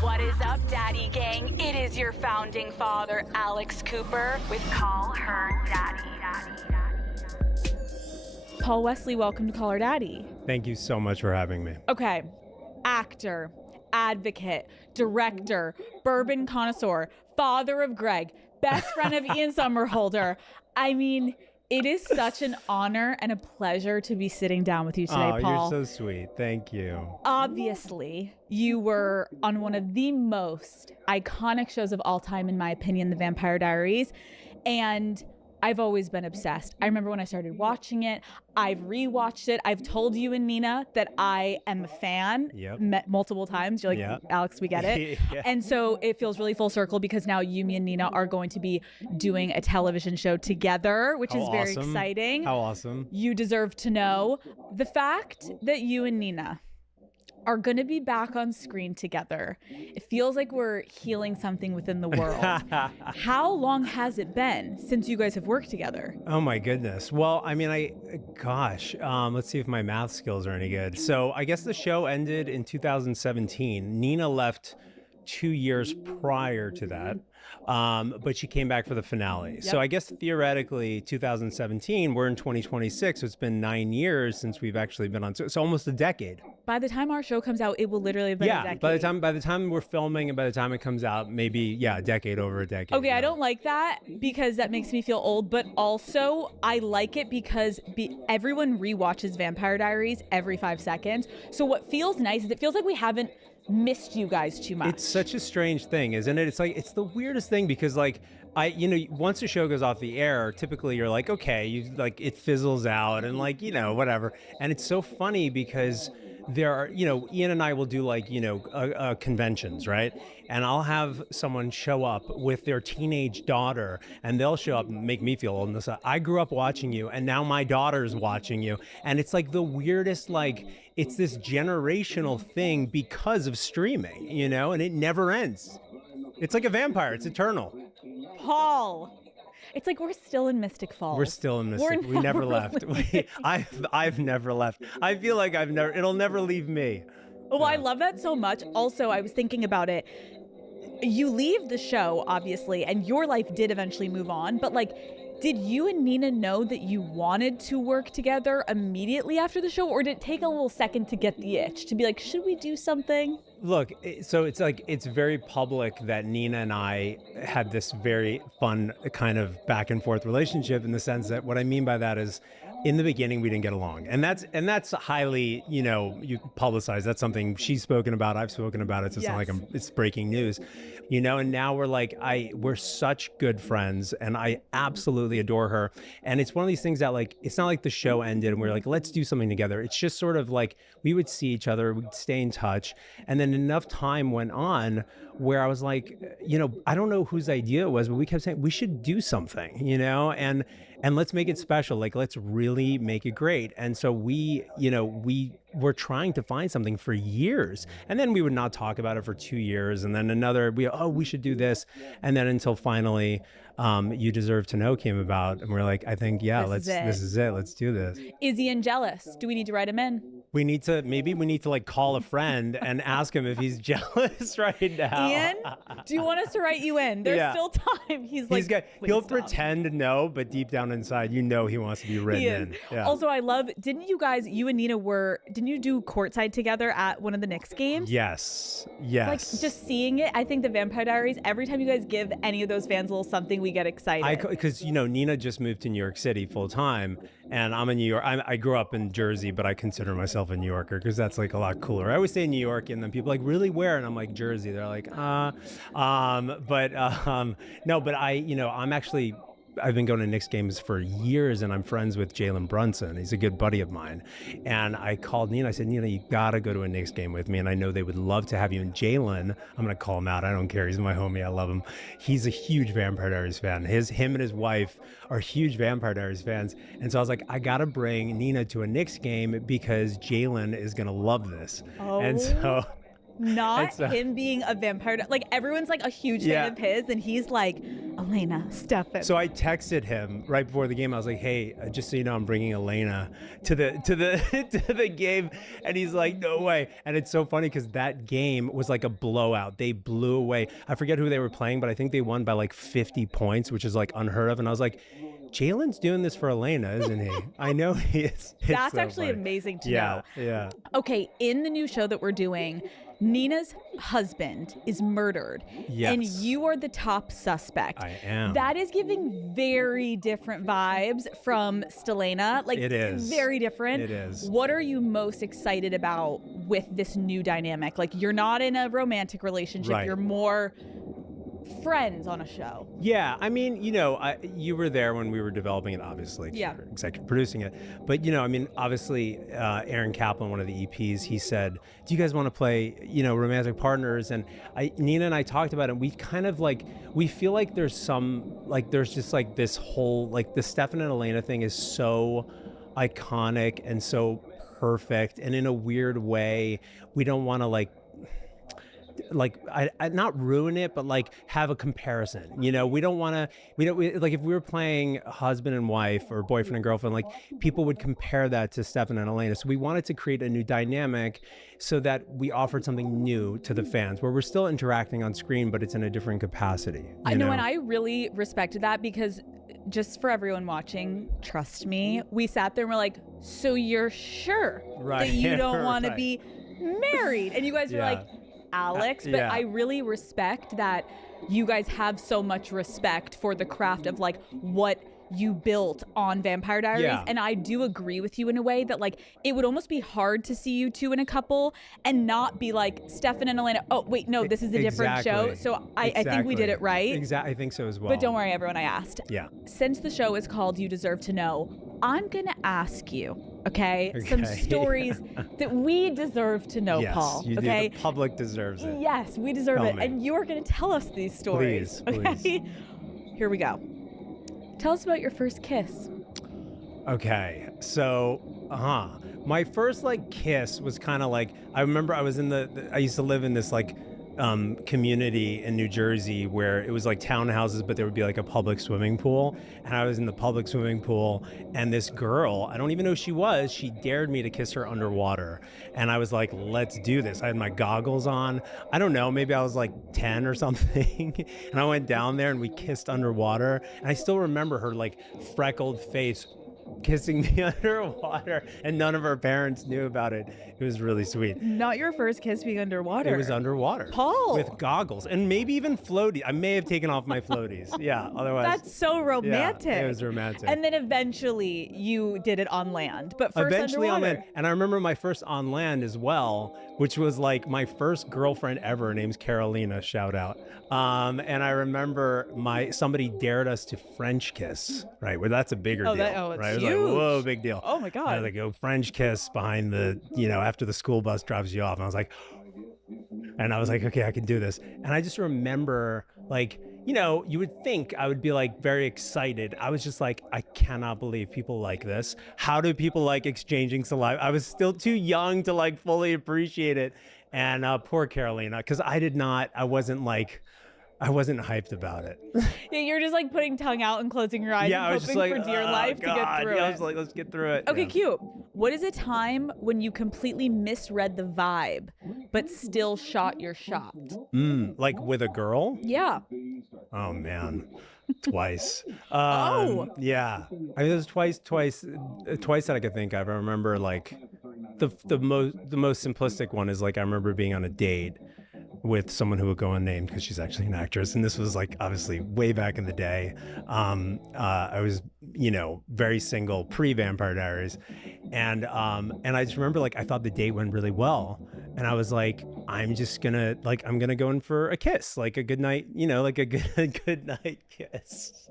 What is up, Daddy Gang? It is your founding father, Alex Cooper, with Call Her Daddy. Paul Wesley, welcome to Call Her Daddy. Thank you so much for having me. Okay, actor, advocate, director, bourbon connoisseur, father of Greg, best friend of Ian Somerhalder. I mean, It is such an honor and a pleasure to be sitting down with you today, Oh, Paul. you're so sweet. Thank you. Obviously, you were on one of the most iconic shows of all time, in my opinion, The Vampire Diaries. And I've always been obsessed. I remember when I started watching it, I've rewatched it. I've told you and Nina that I am a fan. Yep. Met multiple times. You're like, Yep. Alex, we get it. Yeah. And so it feels really full circle because now you, me, and Nina are going to be doing a television show together, which How is very awesome. exciting. How awesome. You deserve to know the fact that you and Nina are going to be back on screen together. It feels like we're healing something within the world. How long has it been since you guys have worked together? Oh my goodness. Well, I mean, let's see if my math skills are any good. So I guess the show ended in 2017. Nina left 2 years prior to that. But she came back for the finale. Yep. So I guess theoretically 2017, we're in 2026. So it's been 9 years since we've actually been on. So it's almost a decade. By the time our show comes out, it will literally have been a decade. By the time we're filming and by the time it comes out, maybe, a decade, over a decade. Okay, I don't like that because that makes me feel old, but also I like it because everyone rewatches Vampire Diaries every 5 seconds. So what feels nice is it feels like we haven't missed you guys too much. It's such a strange thing, isn't it? It's like, it's the weirdest thing because once a show goes off the air, typically you're like, okay, it fizzles out and whatever. And it's so funny because there are, Ian and I will do conventions, right? And I'll have someone show up with their teenage daughter and they'll show up and make me feel old. And they'll say, I grew up watching you and now my daughter's watching you. And it's like the weirdest, it's this generational thing because of streaming, and it never ends. It's like a vampire. It's eternal. Paul. It's like we're still in Mystic Falls. We're still in Mystic. We never left. I've never left. I feel like it'll never leave me. Oh, I love that so much. Also, I was thinking about it. You leave the show, obviously, and your life did eventually move on. But did you and Nina know that you wanted to work together immediately after the show? Or did it take a little second to get the itch to be like, should we do something? Look, so it's very public that Nina and I had this very fun kind of back and forth relationship in the sense that what I mean by that is in the beginning we didn't get along. And that's highly, you publicize. That's something she's spoken about, I've spoken about it. So it's not like it's breaking news, and now we're such good friends and I absolutely adore her. And it's one of these things that it's not like the show ended and we're like, let's do something together. It's just sort of like we would see each other, we'd stay in touch. And then enough time went on where I was like, I don't know whose idea it was, but we kept saying we should do something, and let's make it special. Let's really make it great. And so we were trying to find something for years. And then we would not talk about it for 2 years. And then we should do this. And then until finally, You Deserve to Know came about. And we're like, I think, this is it. Let's do this. Is Ian jealous? Do we need to write him in? Maybe we need to call a friend and ask him if he's jealous right now. Ian, do you want us to write you in? There's still time. He'll pretend no, but deep down inside, he wants to be written in. Yeah. Also, didn't you and Nina didn't you do courtside together at one of the Knicks games? Yes. Just seeing it, I think the Vampire Diaries, every time you guys give any of those fans a little something, we get excited. Because, Nina just moved to New York City full time. And I'm in New York. I grew up in Jersey, but I consider myself a New Yorker because that's a lot cooler. I always say New York, and then people are like, really, where? And I'm like, Jersey. They're like, no, but I'm actually, I've been going to Knicks games for years, and I'm friends with Jalen Brunson. He's a good buddy of mine. And I called Nina. I said, Nina, you got to go to a Knicks game with me. And I know they would love to have you. And Jalen, I'm going to call him out. I don't care. He's my homie. I love him. He's a huge Vampire Diaries fan. Him and his wife are huge Vampire Diaries fans. And so I was like, I got to bring Nina to a Knicks game because Jalen is going to love this. Oh. And so... Not him being a vampire. Everyone's a huge fan of his, and he's like, Elena, Stefan. So I texted him right before the game. I was like, hey, just so you know, I'm bringing Elena to the game. And he's like, no way. And it's so funny because that game was like a blowout. They blew away. I forget who they were playing, but I think they won by 50 points, which is unheard of. And I was like, Jalen's doing this for Elena, isn't he? I know he is. That's so actually funny. amazing to know. Yeah. Okay, in the new show that we're doing, Nina's husband is murdered. Yes. And you are the top suspect. I am. That is giving very different vibes from Stelena. Like, It is. Very different. It is. What are you most excited about with this new dynamic? Like, you're not in a romantic relationship. Right. You're more friends on a show. Yeah, I mean, you were there when we were developing it, obviously. 'cause Yeah. you were executive producing it. But, obviously, Aaron Kaplan, one of the EPs, he said, do you guys want to play, romantic partners? And Nina and I talked about it, and we kind of we feel like there's just this whole, the Stefan and Elena thing is so iconic and so perfect. And in a weird way, we don't want to I not ruin it, but have a comparison. We don't want to. If we were playing husband and wife or boyfriend and girlfriend, people would compare that to Stefan and Elena. So we wanted to create a new dynamic so that we offered something new to the fans, where we're still interacting on screen, but it's in a different capacity. I know, and I really respected that because, just for everyone watching, trust me, we sat there and we're like, so you're sure that you don't want to be married? And you guys were like, Alex, but I really respect that you guys have so much respect for the craft of what you built on Vampire Diaries. Yeah. And I do agree with you in a way that it would almost be hard to see you two in a couple and not be like Stefan and Elena. Oh wait, no, this is a different show. So I think we did it right. Exactly, I think so as well. But don't worry, everyone, I asked. Yeah. Since the show is called You Deserve to Know, I'm gonna ask you, okay. Some stories that we deserve to know, yes, Paul. You okay. do. The public deserves it. Yes, we deserve it. Me. And you're gonna tell us these stories. Please. Okay? Here we go. Tell us about your first kiss. Okay, so, my first kiss was kind of I remember I was I used to live in this community in New Jersey where it was townhouses, but there would be a public swimming pool. And I was in the public swimming pool, and this girl, I don't even know who she was, she dared me to kiss her underwater. And I was like, let's do this. I had my goggles on. I don't know, maybe I was 10 or something. And I went down there and we kissed underwater. And I still remember her freckled face kissing me underwater, and none of our parents knew about it. It was really sweet. Not your first kiss being underwater. It was underwater. Paul. With goggles and maybe even floaties. I may have taken off my floaties. Yeah, otherwise. That's so romantic. Yeah, it was romantic. And then eventually you did it on land, but first eventually underwater. on land. And I remember my first on land as well, which was my first girlfriend ever. Her name's Carolina, shout out. And I remember somebody dared us to French kiss, right? Where that's a bigger deal, right? It was huge. Whoa, big deal. Oh my God. They go French kiss behind the, after the school bus drops you off. And I was like, okay, I can do this. And I just remember you would think I would be very excited. I was just I cannot believe people like this. How do people like exchanging saliva? I was still too young to fully appreciate it. And poor Carolina, because I wasn't hyped about it. Yeah, you're just putting tongue out and closing your eyes Yeah, I and was just hoping for dear life to get through it. I was let's get through it. Okay, Yeah. cute. What is a time when you completely misread the vibe, but still shot your shot? With a girl? Yeah. Oh man, twice. Yeah. I mean, it was twice that I could think of. I remember the most simplistic one is I remember being on a date with someone who would go unnamed because she's actually an actress, and this was obviously way back in the day. I was very single, pre-Vampire Diaries, and I just remember I thought the date went really well, and I was I'm just gonna I'm gonna go in for a kiss, a good night, a good night kiss,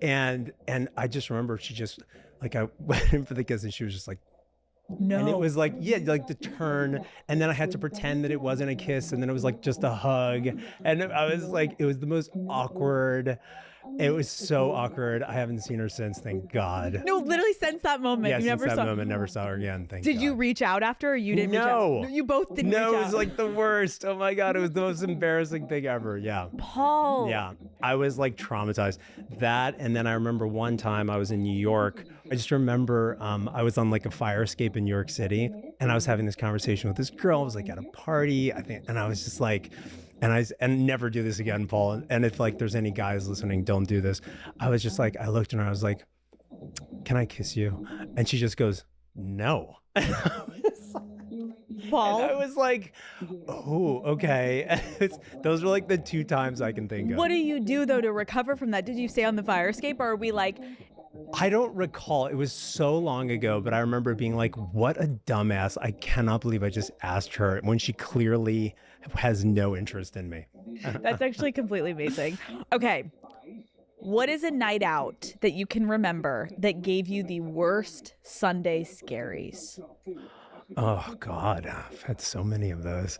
and I just remember she just I went in for the kiss and she was just No. and it was the turn, and then I had to pretend that it wasn't a kiss, and then it was just a hug, and I was it was the most awkward. It was so awkward. I haven't seen her since, thank God. No, literally since that moment, Yeah, you since never that saw. moment, never saw her again. Thank God. Did you reach out after, or you didn't? No. Reach out? You both didn't. No, reach it was out. the worst. Oh my God, it was the most embarrassing thing ever. Yeah. Paul. Yeah, I was traumatized. That, and then I remember one time I was in New York. I just remember I was on a fire escape in New York City, and I was having this conversation with this girl. I was at a party, I think, and I was just And never do this again, Paul. And if like there's any guys listening, don't do this. I was just like, I looked at her, I was like, can I kiss you? And she just goes, no. Paul, And I was like, oh, okay. Those were like the 2 times I can think of. what do you do though to recover from that? Did you stay on the fire escape, or are we like, I don't recall. It was so long ago, but I remember being like, what a dumbass. I cannot believe I just asked her when she clearly has no interest in me. that's actually completely amazing. Okay. What is a night out that you can remember that gave you the worst Sunday scaries? Oh God, I've had so many of those.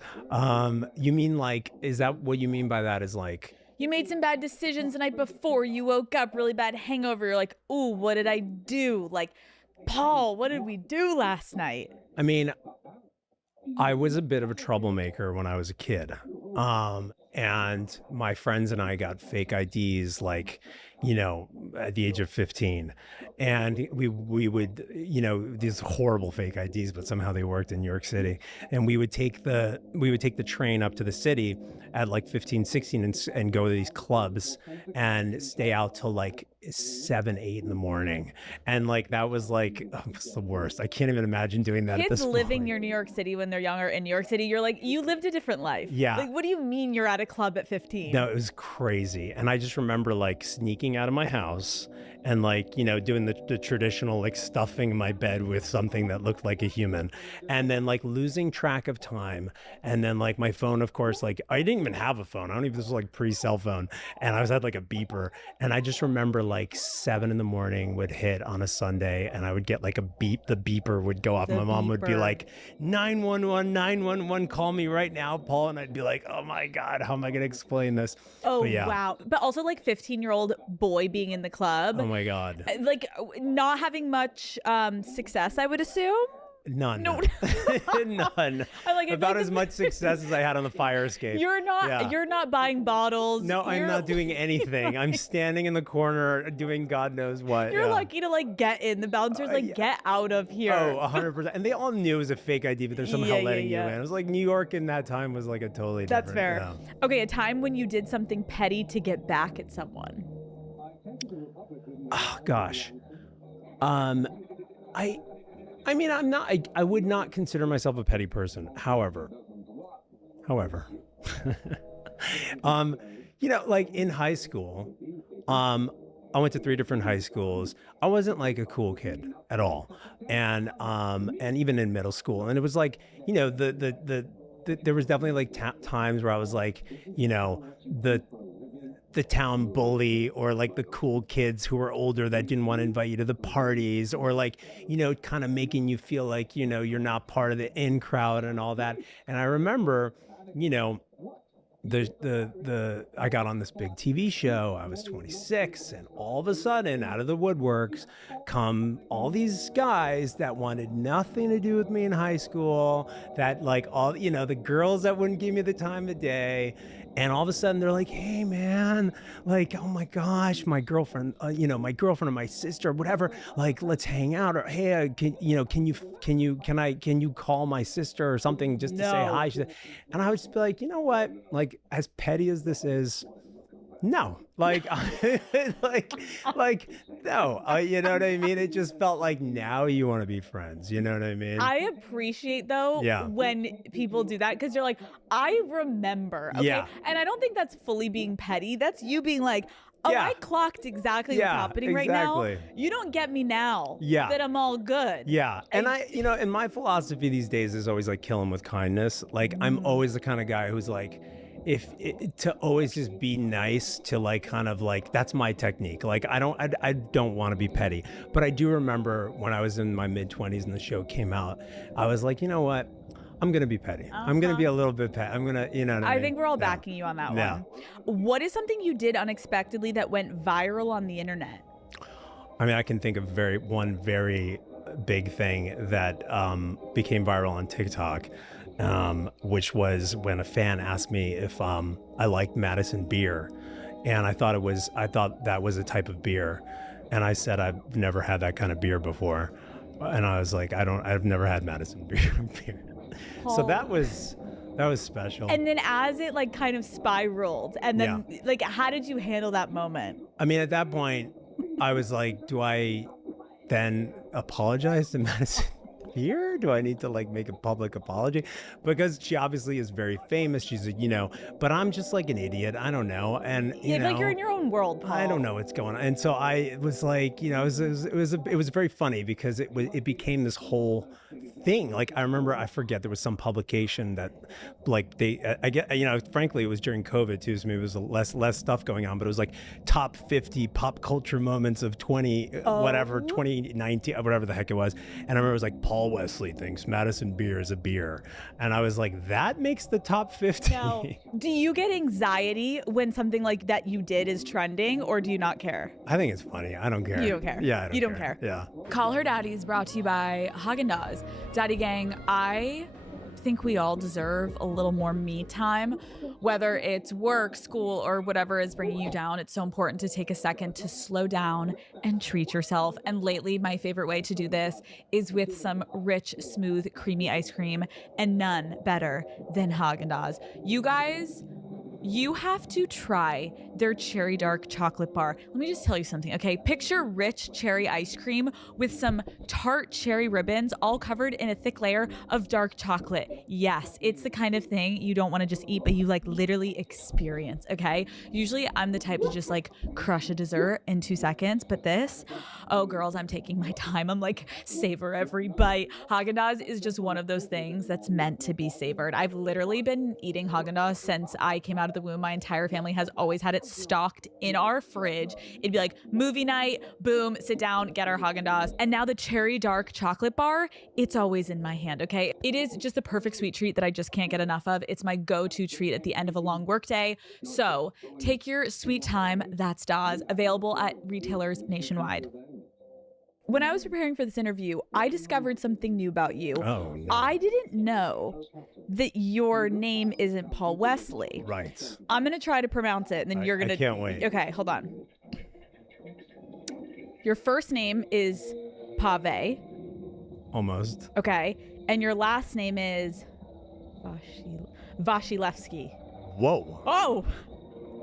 You mean like, is that what you mean by that is like, You made some bad decisions the night before. You woke up really bad hangover. You're like, ooh, what did I do? Like, Paul, what did we do last night? I mean, I was a bit of a troublemaker when I was a kid. And my friends and I got fake IDs like, at the age of 15. And we would, these horrible fake IDs, but somehow they worked in New York City. And we would take the train up to the city at like 15, 16 and go to these clubs and stay out till like 7, 8 in the morning. And like that was like, it was the worst. I can't even imagine doing that at Kids this living point. near New York City when they're younger in New York City, you're like, you lived a different life. Yeah. Like, what do you mean you're at a club at 15? No, it was crazy. And I just remember like sneaking out of my house and like, doing the traditional like stuffing my bed with something that looked like a human and then like losing track of time. And then like my phone, of course, like I didn't even have a phone. I don't even, this was like pre-cell phone. And I had like a beeper. And I just remember like 7 in the morning would hit on a Sunday and I would get like a beep. The beeper would go off. The My mom would be beeper. like, 911, 911, call me right now, Paul. And I'd be like, oh my God, how am I going to explain this? Oh, But yeah. wow. But also like 15-year-old boy being in the club. Oh my God. Like not having much success, I would assume. None. No. None. I like it About like as much success as I had on the fire escape. You're not Yeah. you're not buying bottles. No, I'm You're- not doing anything. I'm standing in the corner doing God knows what. You're Yeah. lucky to like get in. The bouncers like yeah. get out of here. Oh, 100%. And they all knew it was a fake ID, but they're somehow Yeah, letting yeah. you in. It was like New York in that time was like a totally That's different. fair. Yeah. Okay, a time when you did something petty to get back at someone. Oh, gosh. I mean, I would not consider myself a petty person. However, like in high school, I went to 3 different high schools. I wasn't like a cool kid at all. And even in middle school. And it was like, there was definitely like times where I was like, the town bully or like the cool kids who were older that didn't want to invite you to the parties or like, kind of making you feel like, you're not part of the in crowd and all that. And I remember, I got on this big TV show. I was 26 and all of a sudden out of the woodworks come all these guys that wanted nothing to do with me in high school, that like all, the girls that wouldn't give me the time of day. And all of a sudden they're like, hey man, like, oh my gosh, my girlfriend, my girlfriend or my sister, whatever, like, let's hang out. Or, hey, can you call my sister or something just to say No. hi? And I would just be like, you know what? Like, as petty as this is, no, like, no, you know what I mean? It just felt like now you want to be friends. You know what I mean? I appreciate though Yeah. when people do that because you're like, I remember. Okay. Yeah. And I don't think that's fully being petty. That's you being like, oh, Yeah. I clocked exactly Yeah, what's happening right now. exactly. You don't get me now Yeah. that I'm all good. Yeah. And and my philosophy these days is always like kill him with kindness. Like I'm always the kind of guy who's like, to always just be nice to like kind of like, that's my technique. Like I don't want to be petty, but I do remember when I was in my mid-20s and the show came out, I was like, you know what? I'm going to be petty. I'm going to be a little bit petty. I'm going to, what I mean? think we're all Yeah. backing you on that Yeah. one. What is something you did unexpectedly that went viral on the internet? I mean, I can think of one very big thing that became viral on TikTok, which was when a fan asked me if I liked Madison beer, and I thought that was a type of beer, and I said I've never had that kind of beer before, and I was like, I've never had Madison beer. So that was special. And then as it like kind of spiraled, and then like, how did you handle that moment? I mean, at that point, I was like, do I then apologize to Madison Beer? Do I need to like make a public apology? Because she obviously is very famous. She's a, but I'm just like an idiot. I don't know. And you know, like you're in your own world, Paul. I don't know what's going on. And so I was like, it was very funny because it became this whole thing. Like I forget, there was some publication that like I get, frankly, it was during COVID too. So maybe it was less stuff going on, but it was like top 50 pop culture moments of 2019, whatever the heck it was. And I remember it was like, Paul Wesley thinks Madison Beer is a beer. And I was like, that makes the top 50. Now, do you get anxiety when something like that you did is trending, or do you not care? I think it's funny. I don't care. You don't care? Yeah, You don't care? Yeah. Call Her Daddy is brought to you by Haagen-Dazs. Daddy Gang, I think we all deserve a little more me time, whether it's work, school, or whatever is bringing you down. It's so important to take a second to slow down and treat yourself. And lately, my favorite way to do this is with some rich, smooth, creamy ice cream, and none better than Haagen-Dazs. You guys, you have to try their cherry dark chocolate bar. Let me just tell you something, okay? Picture rich cherry ice cream with some tart cherry ribbons all covered in a thick layer of dark chocolate. Yes, it's the kind of thing you don't want to just eat, but you like literally experience, okay? Usually I'm the type to just like crush a dessert in 2 seconds, but this, oh girls, I'm taking my time. I'm like, savor every bite. Haagen-Dazs is just one of those things that's meant to be savored. I've literally been eating Haagen-Dazs since I came out of the womb. My entire family has always had it stocked in our fridge. It'd be like movie night, boom, sit down, get our Haagen-Dazs. And now the cherry dark chocolate bar, it's always in my hand, okay? It is just the perfect sweet treat that I just can't get enough of. It's my go-to treat at the end of a long workday. So take your sweet time, that's Daz, available at retailers nationwide. When I was preparing for this interview, I discovered something new about you. Oh, no. I didn't know that your name isn't Paul Wesley. Right. I'm going to try to pronounce it, and then you're going to... I can't wait. Okay, hold on. Your first name is Pave. Almost. Okay. And your last name is... Vasilevsky. Whoa. Oh!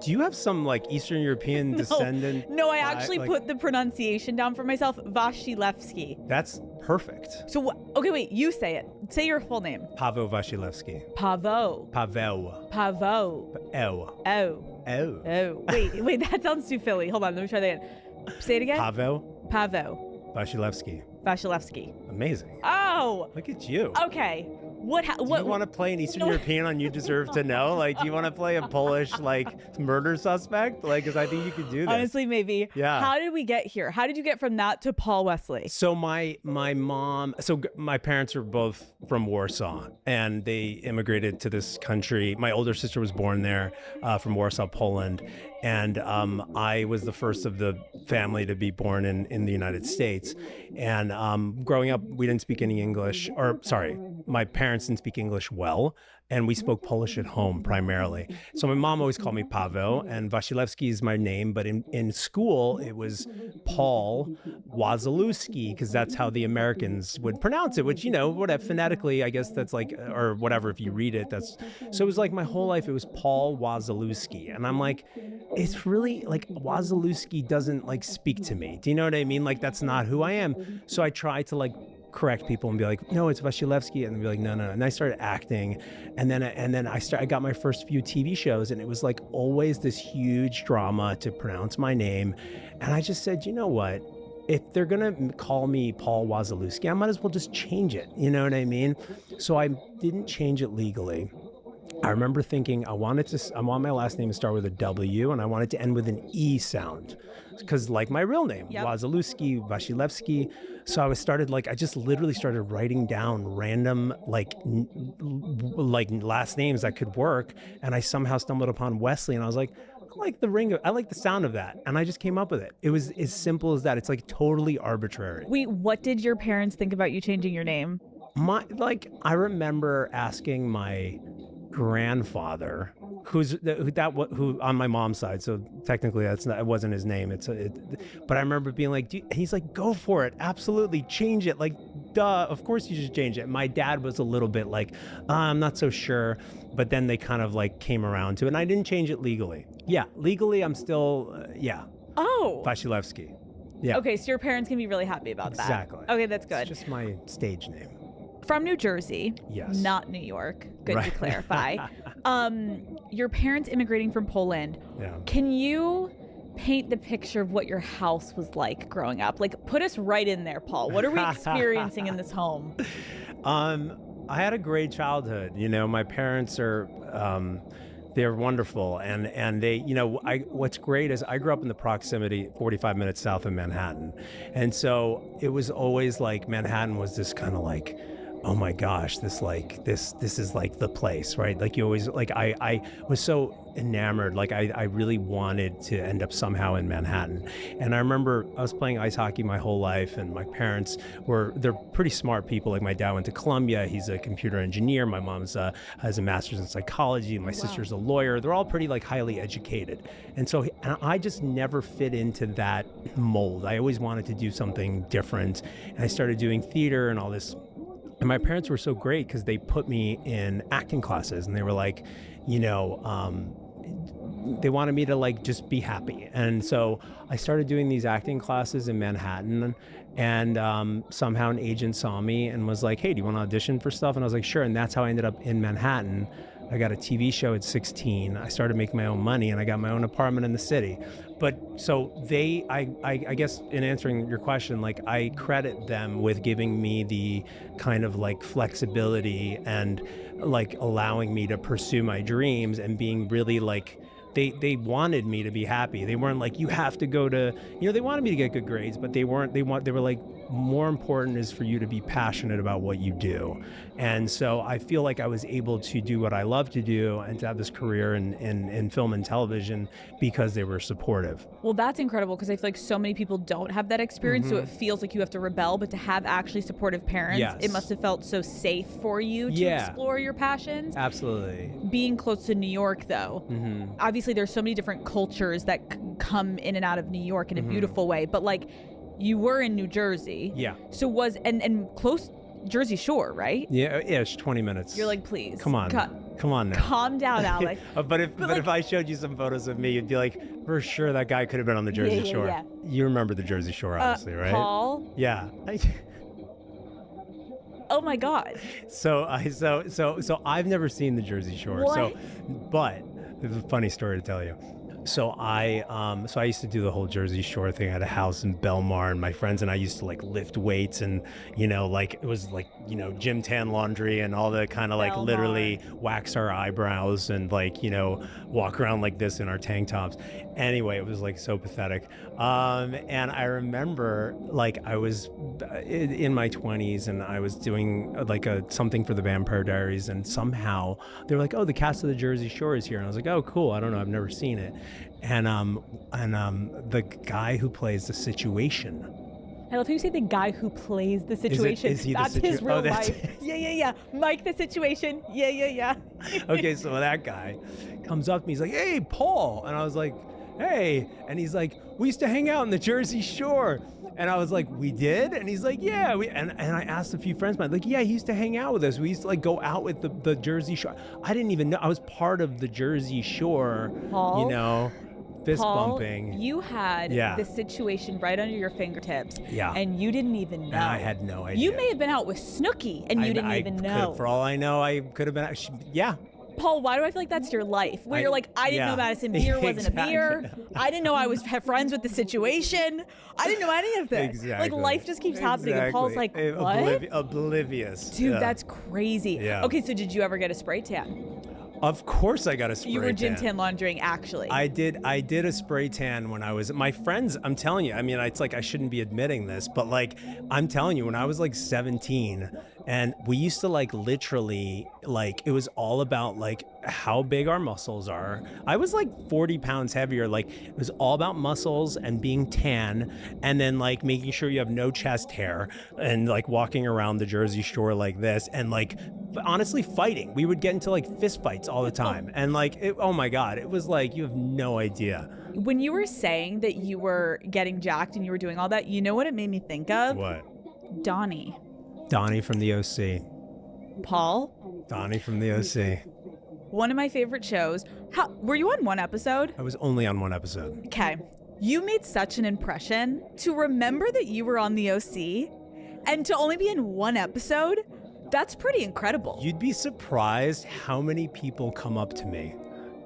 Do you have some like Eastern European descendant? No, I actually put the pronunciation down for myself. Vasilevsky. That's perfect. So, okay, wait, you say it. Say your full name. Pavel Vasilevsky. Pavo. Pavel. Pavo. Oh. Oh. Oh. Oh. Wait, that sounds too Philly. Hold on, let me try that again. Say it again. Pavel Pavo. Vasilevsky. Vasilevsky. Amazing. Oh. Look at you. Okay. Do you want to play an Eastern European on You Deserve to Know? Like, do you want to play a Polish, like, murder suspect? Like, because I think you could do this. Honestly, maybe. Yeah. How did we get here? How did you get from that to Paul Wesley? So my parents are both from Warsaw, and they immigrated to this country. My older sister was born there, from Warsaw, Poland. And I was the first of the family to be born in the United States. And growing up, we didn't speak any English, my parents didn't speak English well, and we spoke Polish at home primarily. So my mom always called me Paweł, and Vasilevsky is my name, but in school, it was Paul Wasilewski, because that's how the Americans would pronounce it, which, phonetically, I guess that's like, or whatever, if you read it, so it was like my whole life, it was Paul Wasilewski. And I'm like, it's really like Wasilewski doesn't like speak to me. Do you know what I mean? Like, that's not who I am. So I try to like correct people and be like, no, it's Vasilevsky, and they'd be like, no. And I started acting, and then I got my first few TV shows, and it was like always this huge drama to pronounce my name, and I just said, you know what? If they're gonna call me Paul Wasilewski, I might as well just change it. You know what I mean? So I didn't change it legally. I remember thinking I want my last name to start with a W, and I want it to end with an E sound, because like my real name, yep. Wasilewski, Vasilevsky. So I just literally started writing down random like last names that could work, and I somehow stumbled upon Wesley, and I was like, I like the sound of that, and I just came up with it. It was as simple as that. It's like totally arbitrary. Wait, what did your parents think about you changing your name? I remember asking my grandfather, who on my mom's side, so technically it wasn't his name. But I remember being like, he's like, go for it, absolutely, change it, like duh, of course you should change it. My dad was a little bit like, I'm not so sure. But then they kind of like came around to it, and I didn't change it legally. Yeah, legally I'm still, Oh. Vasilevsky. Yeah. Okay, so your parents can be really happy about that. Exactly. Okay, that's good. It's just my stage name. From New Jersey. Yes. Not New York. Good Right. to clarify. Your parents immigrating from Poland. Yeah. Can you paint the picture of what your house was like growing up? Like, put us right in there, Paul. What are we experiencing in this home? I had a great childhood. You know, my parents are, they're wonderful. And they, you know, what's great is I grew up in the proximity 45 minutes south of Manhattan. And so it was always like Manhattan was this kind of like, oh my gosh, this is like the place, right? Like you always, like I was so enamored, like I really wanted to end up somehow in Manhattan. And I remember I was playing ice hockey my whole life, and my parents they're pretty smart people. Like my dad went to Columbia, he's a computer engineer. My mom's has a master's in psychology. My sister's a lawyer. They're all pretty like highly educated. And so and I just never fit into that mold. I always wanted to do something different. And I started doing theater and all this. And my parents were so great because they put me in acting classes, and they were like, you know, they wanted me to like just be happy. And so I started doing these acting classes in Manhattan, and somehow an agent saw me and was like, hey, do you want to audition for stuff? And I was like, sure. And that's how I ended up in Manhattan. I got a TV show at 16. I started making my own money, and I got my own apartment in the city. But so I guess in answering your question, like I credit them with giving me the kind of like flexibility and like allowing me to pursue my dreams and being really like, they wanted me to be happy. They weren't like, you have to go to, you know, they wanted me to get good grades, but they were like, more important is for you to be passionate about what you do. And so I feel like I was able to do what I love to do and to have this career in film and television because they were supportive. Well, that's incredible, because I feel like so many people don't have that experience, so it feels like you have to rebel, but to have actually supportive parents, Yes. it must have felt so safe for you to explore your passions. Absolutely. Being close to New York, though, obviously there's so many different cultures that come in and out of New York in a beautiful way, but like you were in New Jersey. Yeah. So and close Jersey Shore, right? Yeah, ish, 20 minutes. You're like, please. Come on. Come on now. Calm down, Alex. But if I showed you some photos of me, you'd be like, for sure that guy could have been on the Jersey Shore. Yeah. You remember the Jersey Shore, obviously, right? Paul? Yeah. Oh my God. So I've never seen the Jersey Shore. What? But there's a funny story to tell you. So I used to do the whole Jersey Shore thing. I had a house in Belmar, and my friends and I used to like lift weights, and you know, like it was like, you know, gym tan laundry and all the kind of like Belmar. literally wax our eyebrows and like, you know, walk around like this in our tank tops. Anyway, it was like so pathetic. And I remember like I was in my 20s and I was doing like something for the Vampire Diaries, and somehow they were like, oh, the cast of the Jersey Shore is here. And I was like, oh, cool. I don't know. I've never seen it. And the guy who plays the Situation. I love how you say the guy who plays the Situation. Is he the That's his real that's life. Yeah. Mike the Situation. Yeah. Okay, so that guy comes up to me. He's like, hey, Paul. And I was like, hey. And he's like, we used to hang out in the Jersey Shore. And I was like, we did? And he's like, yeah. And I asked a few friends of mine, like, yeah, he used to hang out with us. We used to like go out with the Jersey Shore. I didn't even know. I was part of the Jersey Shore, Paul? you know, fist Paul, bumping. you had Yeah. the Situation right under your fingertips. Yeah. And you didn't even know. And I had no idea. You may have been out with Snooki and you didn't even know. For all I know, I could have been, yeah. Paul, why do I feel like that's your life? Where you're like, I didn't know Madison Beer wasn't a beer. I didn't know I was friends with the Situation. I didn't know any of this. Exactly. Like, life just keeps happening. And Paul's like, what? Oblivious. Dude, that's crazy. Yeah. Okay, so did you ever get a spray tan? Of course I got a spray tan. You were gym tan laundering, actually. I did a spray tan when I was, my friends, I'm telling you, I mean, it's like I shouldn't be admitting this, but like, I'm telling you, when I was like 17, and we used to like literally, like, it was all about like how big our muscles are. I was like 40 pounds heavier. Like, it was all about muscles and being tan, and then like making sure you have no chest hair, and like walking around the Jersey Shore like this, and like honestly fighting. We would get into like fist fights all the time. And like, oh my God, it was like, you have no idea. When you were saying that you were getting jacked and you were doing all that, you know what it made me think of? What? Donnie. Donnie from the OC. Paul? Donnie from the OC. One of my favorite shows. Were you on one episode? I was only on one episode. Okay. You made such an impression. To remember that you were on the OC and to only be in one episode, that's pretty incredible. You'd be surprised how many people come up to me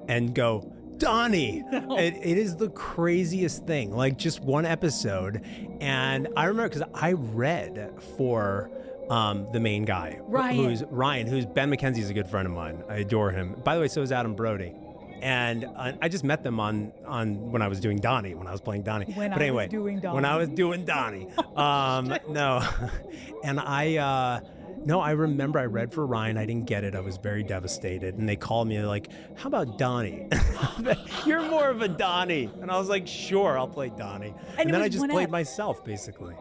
and go, Donnie. No. It is the craziest thing. Like just one episode. And I remember because I read for the main guy. Ryan. Who's Ben McKenzie's a good friend of mine. I adore him. By the way, so is Adam Brody. And I just met them on when I was doing Donnie, when I was playing Donnie. When I was doing Donnie. No. And I remember I read for Ryan. I didn't get it. I was very devastated. And they called me like, how about Donnie? You're more of a Donnie. And I was like, sure, I'll play Donnie. And then I just played myself, basically.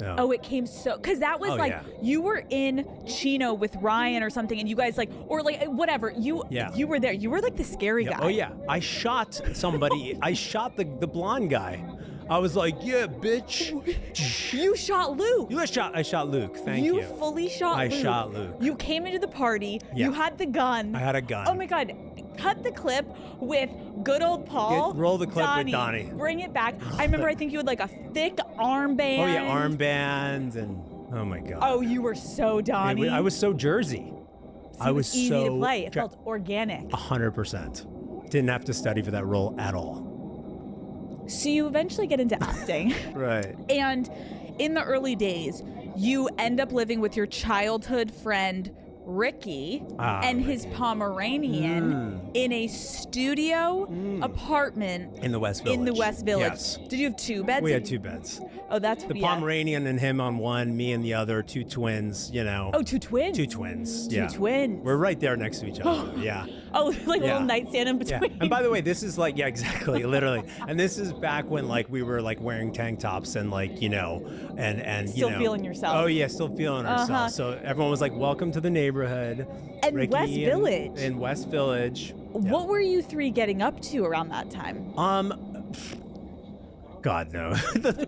Yeah. Oh, it came so, because that was you were in Chino with Ryan or something, and you guys or whatever. You were there. You were like the scary guy. Oh yeah, I shot somebody. I shot the blonde guy. I was like, yeah, bitch. You shot Luke. I shot Luke. Thank you. You fully shot Luke. I shot Luke. You came into the party. Yeah. You had the gun. I had a gun. Oh my God. Cut the clip with good old Paul. Roll the clip with Donnie. Bring it back. I remember I think you had like a thick armband. Oh yeah, armband and oh my God. Oh, you were so Donnie. I was so Jersey. I was easy to play. It felt organic. 100%. Didn't have to study for that role at all. So you eventually get into acting. Right. And in the early days, you end up living with your childhood friend, Ricky, and his Pomeranian in a studio apartment in the West Village. Yes. Did you have two beds? We had two beds. Oh, that's the Pomeranian and him on one, me and the other, two twins, Oh, two twins? Two twins. Two twins. We're right there next to each other. Yeah. Oh, like a little nightstand in between. Yeah. And by the way, this is exactly, literally. And this is back when we were wearing tank tops and and still feeling yourself. Oh yeah, still feeling ourselves. So everyone was like, welcome to the neighborhood. And Ricky West Village. In West Village. What were you three getting up to around that time? God, no.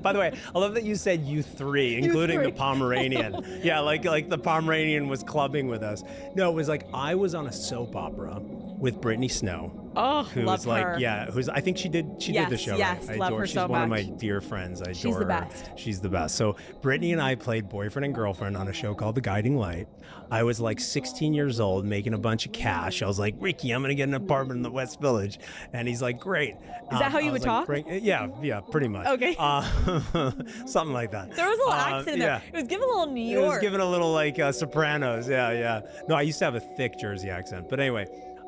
By the way, I love that you said you three, including the Pomeranian. Yeah, like the Pomeranian was clubbing with us. No, it was I was on a soap opera with Brittany Snow. Oh, who love was her. I think she did the show. Yes, I love adore her She's so one much. of my dear friends. I adore She's the her. best. She's the best. So Brittany and I played boyfriend and girlfriend on a show called The Guiding Light. I was 16 years old, making a bunch of cash. I was like, Ricky, I'm gonna get an apartment in the West Village, and he's like, great. Is that how you would talk? Yeah, pretty much. Okay. Something like that. There was a little accent in there. It was giving a little New York. It was giving a little Sopranos. Yeah. No, I used to have a thick Jersey accent, but anyway.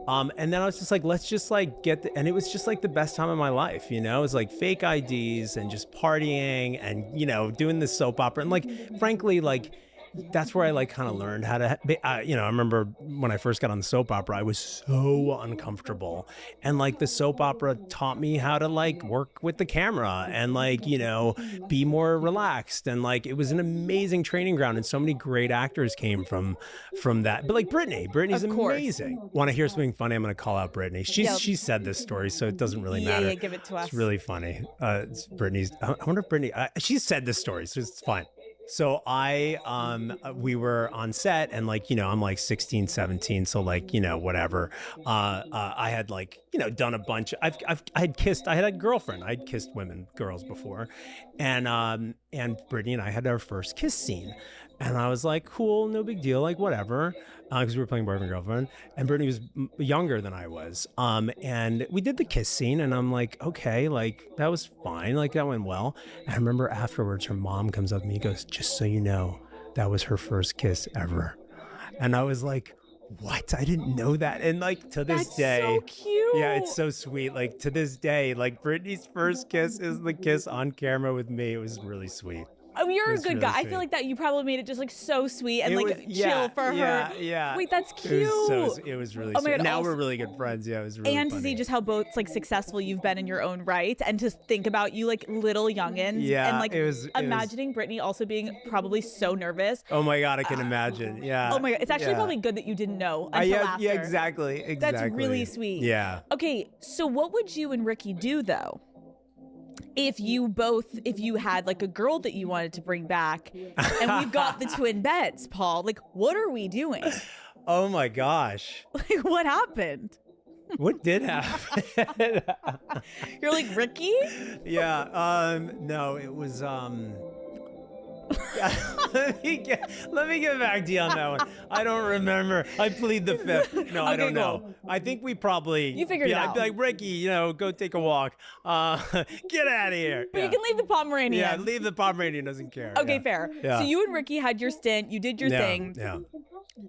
And then I was just let's just get and it was just the best time of my life, It was fake IDs and just partying and, doing this soap opera. And frankly, that's where I kind of learned how to, I remember when I first got on the soap opera, I was so uncomfortable. And the soap opera taught me how to work with the camera and be more relaxed. And it was an amazing training ground. And so many great actors came from that. But Brittany's amazing. Want to hear something funny? I'm going to call out Brittany. She said this story, so it doesn't really matter. Yeah, give it to us. It's really funny. It's Brittany's, I wonder if Brittany, she said this story, so it's fine. So we were on set and I'm 16, 17. So whatever. I had done a bunch. I had a girlfriend. I'd kissed girls before. And Brittany and I had our first kiss scene. And I was like, cool, no big deal, whatever. Because we were playing boyfriend and girlfriend. And Brittany was younger than I was. And we did the kiss scene and I'm like, okay, that was fine. That went well. And I remember afterwards, her mom comes up to me and goes, just so you know, that was her first kiss ever. And I was like, what? I didn't know that. And to this day. That's so cute. Yeah, it's so sweet. To this day, Brittany's first kiss is the kiss on camera with me. It was really sweet. Oh, you're a good really guy. sweet. I feel that you probably made it just so sweet and chill for her. Yeah. Wait, that's cute. It was really Oh my sweet. God, Now also, we're really good friends. Yeah, it was really and funny. to see just how both successful you've been in your own right, and to think about you little youngins. Yeah, and imagining Brittany also being probably so nervous. Oh my God, I can imagine. Yeah. Oh my God, it's actually probably good that you didn't know until after. Yeah, exactly. That's really sweet. Yeah. Okay, so what would you and Ricky do though? if you had like a girl that you wanted to bring back, and we've got the twin beds, Paul, like what are we doing? Oh my gosh. Like what happened? What did happen? You're like, Ricky? Yeah. No, it was let me get back to you on that one. I don't remember. I plead the fifth. No, I don't know. Cool. I think we probably You figured it out. I'd be like, Ricky, go take a walk. Get out of here. But you can leave the Pomeranian. Yeah, leave the Pomeranian, doesn't care. Okay, Yeah. fair. Yeah. So you and Ricky had your stint. You did your thing. Yeah.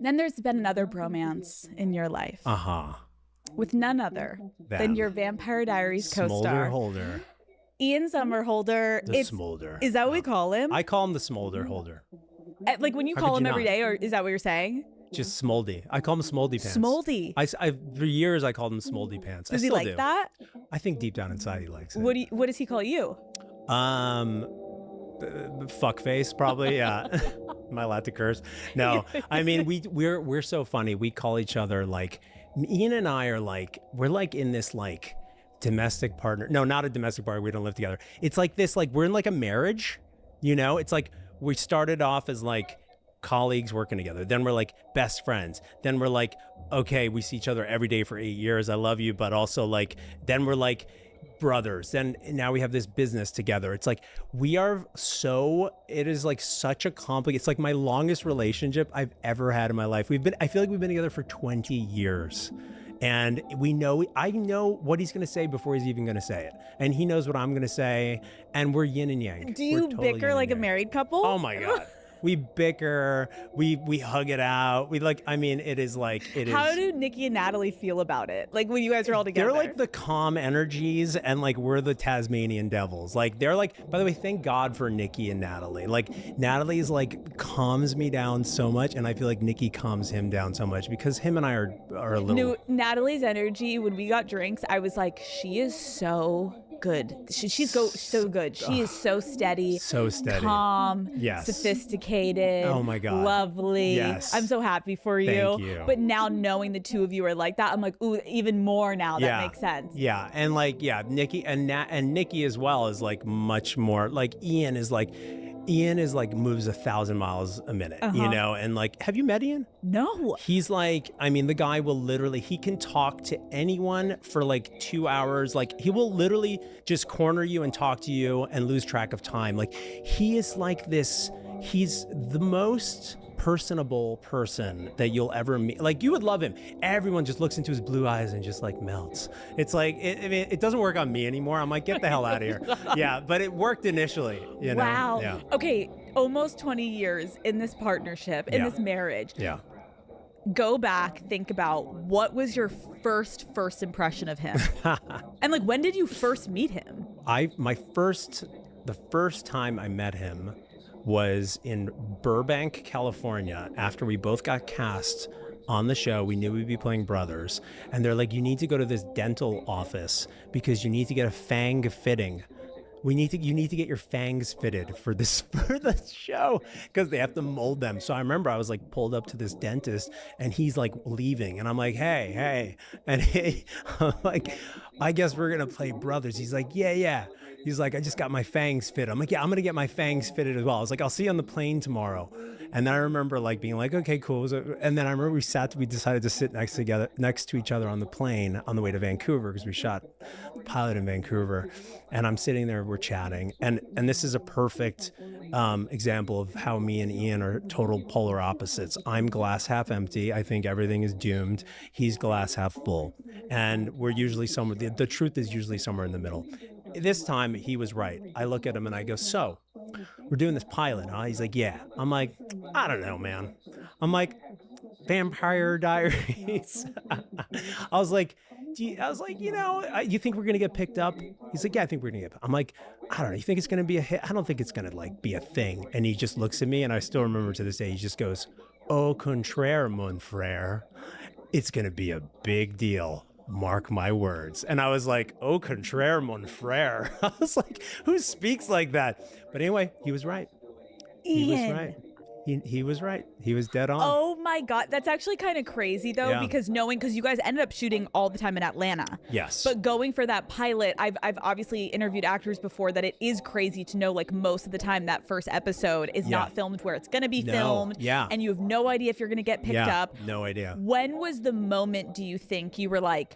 Then there's been another bromance in your life with none other than your Vampire Diaries co-star, Holder. Ian Somerhalder. The Smolder. Is that what we call him? I call him the Smolder Holder. Like when you How call could him you every not? day, or is that what you're saying? Just Smoldy. I call him Smoldy Pants. Smoldy. For years, I called him Smoldy Pants. Does I he still like do. that? I think deep down inside he likes it. What does he call you? Fuckface, probably. Yeah. Am I allowed to curse? No. I mean, we're so funny. We call each other like, Ian and I are like, we're like in this like domestic partner. No, not a domestic partner. We don't live together. It's like this, like we're in like a marriage, It's like we started off as like colleagues working together. Then we're like best friends. Then we're like, okay, we see each other every day for 8 years. I love you. But also like, then we're like brothers. Then now we have this business together. It's like, it is like such a complicated, it's like my longest relationship I've ever had in my life. I feel like we've been together for 20 years. And I know what he's going to say before he's even going to say it. And he knows what I'm going to say. And we're yin and yang. Do you We're totally bicker yin like a and yang. married couple? Oh my God. We bicker. We hug it out. It is. How do Nikki and Natalie feel about it? Like when you guys are all together? They're like the calm energies, and like we're the Tasmanian devils. Like they're like, by the way, thank God for Nikki and Natalie. Like Natalie's like calms me down so much, and I feel like Nikki calms him down so much because him and I are a little. Natalie's energy when we got drinks, I was like, she is so good. She's so good. She is so steady. So steady. Calm. Yes. Sophisticated. Oh my God. Lovely. Yes. I'm so happy for you. Thank you. But now knowing the two of you are like that, I'm like, ooh, even more now. That makes sense. Yeah. And like, Nikki and Nikki as well is like much more like Ian is like moves 1,000 miles a minute, and like, have you met Ian? No. He's like, I mean, the guy will literally, he can talk to anyone for like 2 hours. Like he will literally just corner you and talk to you and lose track of time. Like he is like this, he's the most personable person that you'll ever meet. Like you would love him. Everyone just looks into his blue eyes and just like melts. It's like, it doesn't work on me anymore. I'm like, get the hell out of here. Yeah, but it worked initially, Wow. Yeah. Okay, almost 20 years in this partnership, in this marriage. Yeah. Go back, think about what was your first impression of him? And like, when did you first meet him? The first time I met him was in Burbank, California, after we both got cast on the show. We knew we'd be playing brothers. And they're like, you need to go to this dental office because you need to get a fang fitting. You need to get your fangs fitted for the show because they have to mold them. So I remember I was like pulled up to this dentist and he's like leaving and I'm like, hey. And I'm like, I guess we're going to play brothers. He's like, yeah. He's like, I just got my fangs fitted. I'm like, yeah, I'm going to get my fangs fitted as well. I was like, I'll see you on the plane tomorrow. And then I remember like being like, okay, cool. And then I remember we decided to sit next to each other on the plane on the way to Vancouver because we shot the pilot in Vancouver. And I'm sitting there, we're chatting. And this is a perfect example of how me and Ian are total polar opposites. I'm glass half empty. I think everything is doomed. He's glass half full. And we're usually the truth is usually somewhere in the middle. This time he was right. I look at him and I go, so we're doing this pilot, huh? He's like, yeah. I'm like, I don't know, man. I'm like, Vampire Diaries. I was like, you think we're going to get picked up? He's like, yeah, I think we're going to get, I'm like, I don't know. You think it's going to be a hit? I don't think it's going to like be a thing. And he just looks at me and I still remember to this day, he just goes, au contraire, mon frère. It's going to be a big deal. Mark my words. And I was like, au contraire, mon frère. I was like, who speaks like that? But anyway, he was right. Ian, He was right. He was right. He was dead on. Oh my God. That's actually kind of crazy though, Yeah. because you guys ended up shooting all the time in Atlanta. Yes. But going for that pilot, I've obviously interviewed actors before that it is crazy to know like most of the time that first episode is not filmed where it's going to be filmed. Yeah. And you have no idea if you're going to get picked up. No idea. When was the moment, do you think you were like,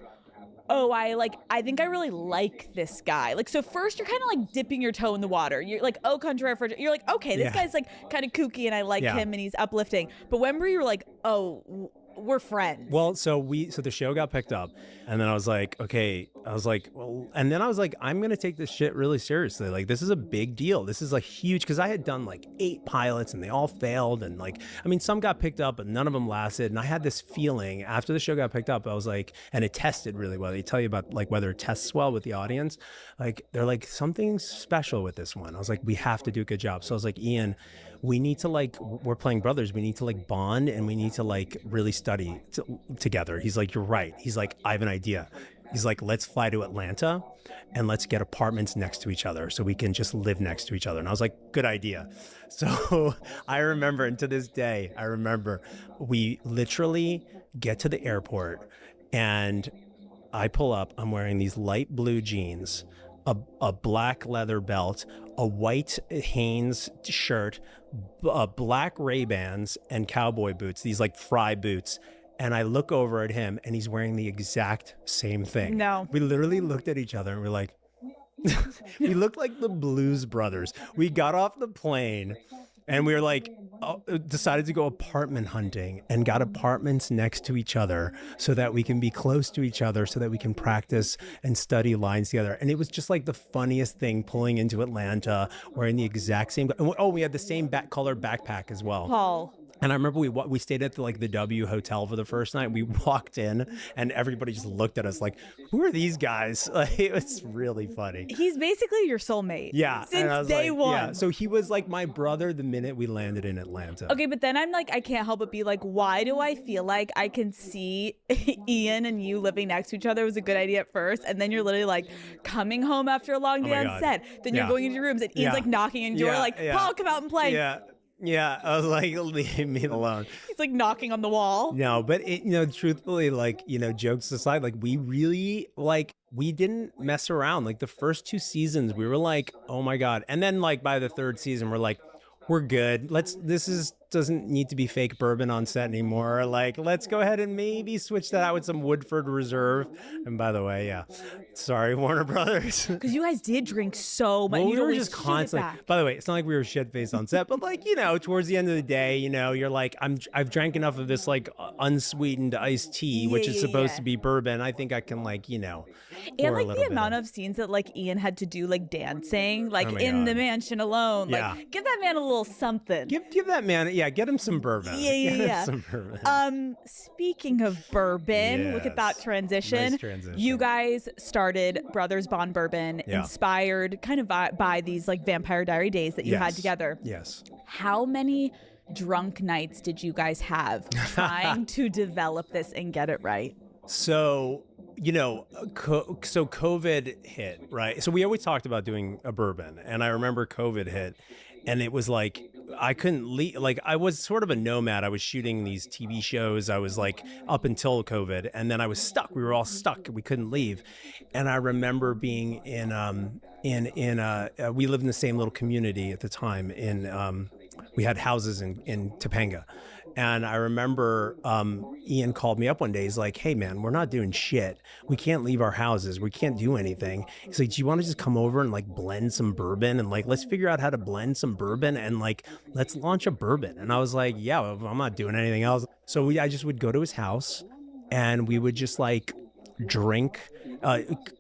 oh, I think I really like this guy? Like, so first you're kind of like dipping your toe in the water. You're like, oh, contraire for, you're like, okay, this guy's like kind of kooky and I like him and he's uplifting. But when were you like, oh, we're friends? Well, so the show got picked up, and then I was like, okay, and then I was like, I'm going to take this shit really seriously. Like, this is a big deal. This is like huge, because I had done like 8 pilots and they all failed. And like, I mean, some got picked up, but none of them lasted. And I had this feeling after the show got picked up, I was like, and it tested really well. They tell you about like whether it tests well with the audience. Like, they're like, something special with this one. I was like, we have to do a good job. So I was like, Ian, we need to like, we're playing brothers. We need to like bond and we need to like really study together. He's like, you're right. He's like, I have an idea. He's like, let's fly to Atlanta and let's get apartments next to each other so we can just live next to each other. And I was like, good idea. So I remember, and to this day, I remember we literally get to the airport and I pull up, I'm wearing these light blue jeans, a black leather belt, a white Hanes shirt, black Ray-Bans and cowboy boots, these like fry boots. And I look over at him and he's wearing the exact same thing. No. We literally looked at each other and we're like, we looked like the Blues Brothers. We got off the plane and we were like, decided to go apartment hunting and got apartments next to each other so that we can be close to each other so that we can practice and study lines together. And it was just like the funniest thing pulling into Atlanta wearing the exact same. Oh, we had the same color backpack as well. Paul. And I remember we stayed at the W Hotel for the first night. We walked in and everybody just looked at us like, who are these guys? Like, it was really funny. He's basically your soulmate. Yeah. Since day one. Yeah. So he was like my brother the minute we landed in Atlanta. Okay, but then I'm like, I can't help but be like, why do I feel like I can see Ian and you living next to each other was a good idea at first, and then you're literally like coming home after a long day on set. Then you're going into your rooms and Ian's like knocking on your door like, Paul, come out and play. Yeah. Yeah, I was like, leave me alone. He's like knocking on the wall. No, but truthfully, like, jokes aside, like we really we didn't mess around. Like the first 2 seasons, we were like, oh my God. And then like by the 3rd season, we're like, we're good. Doesn't need to be fake bourbon on set anymore. Like, let's go ahead and maybe switch that out with some Woodford Reserve. And by the way, sorry, Warner Brothers. Because you guys did drink so much. Well, we You'd were always just shit it constantly. back. By the way, it's not like we were shit-faced on set, but like, towards the end of the day, you're like, I've drank enough of this like unsweetened iced tea, which is supposed to be bourbon. I think I can like, And like the amount of scenes that like Ian had to do like dancing, like in the mansion alone. Yeah. Like give that man a little something. Give that man, get him some bourbon. Yeah. Some bourbon. Speaking of bourbon, look at that Yes. transition. Nice transition. You guys started Brothers Bond Bourbon, inspired kind of by these like Vampire Diary days that you had together. Yes. How many drunk nights did you guys have trying to develop this and get it right? So, so COVID hit, right? So we always talked about doing a bourbon, and I remember COVID hit, and it was like, I couldn't leave. Like, I was sort of a nomad. I was shooting these TV shows. I was like up until COVID, and then I was stuck. We were all stuck. We couldn't leave. And I remember being we lived in the same little community at the time. We had houses in Topanga. And I remember Ian called me up one day. He's like, hey, man, we're not doing shit. We can't leave our houses. We can't do anything. He's like, do you want to just come over and like blend some bourbon? And like, let's figure out how to blend some bourbon and like, let's launch a bourbon. And I was like, yeah, I'm not doing anything else. So I just would go to his house and we would just like drink,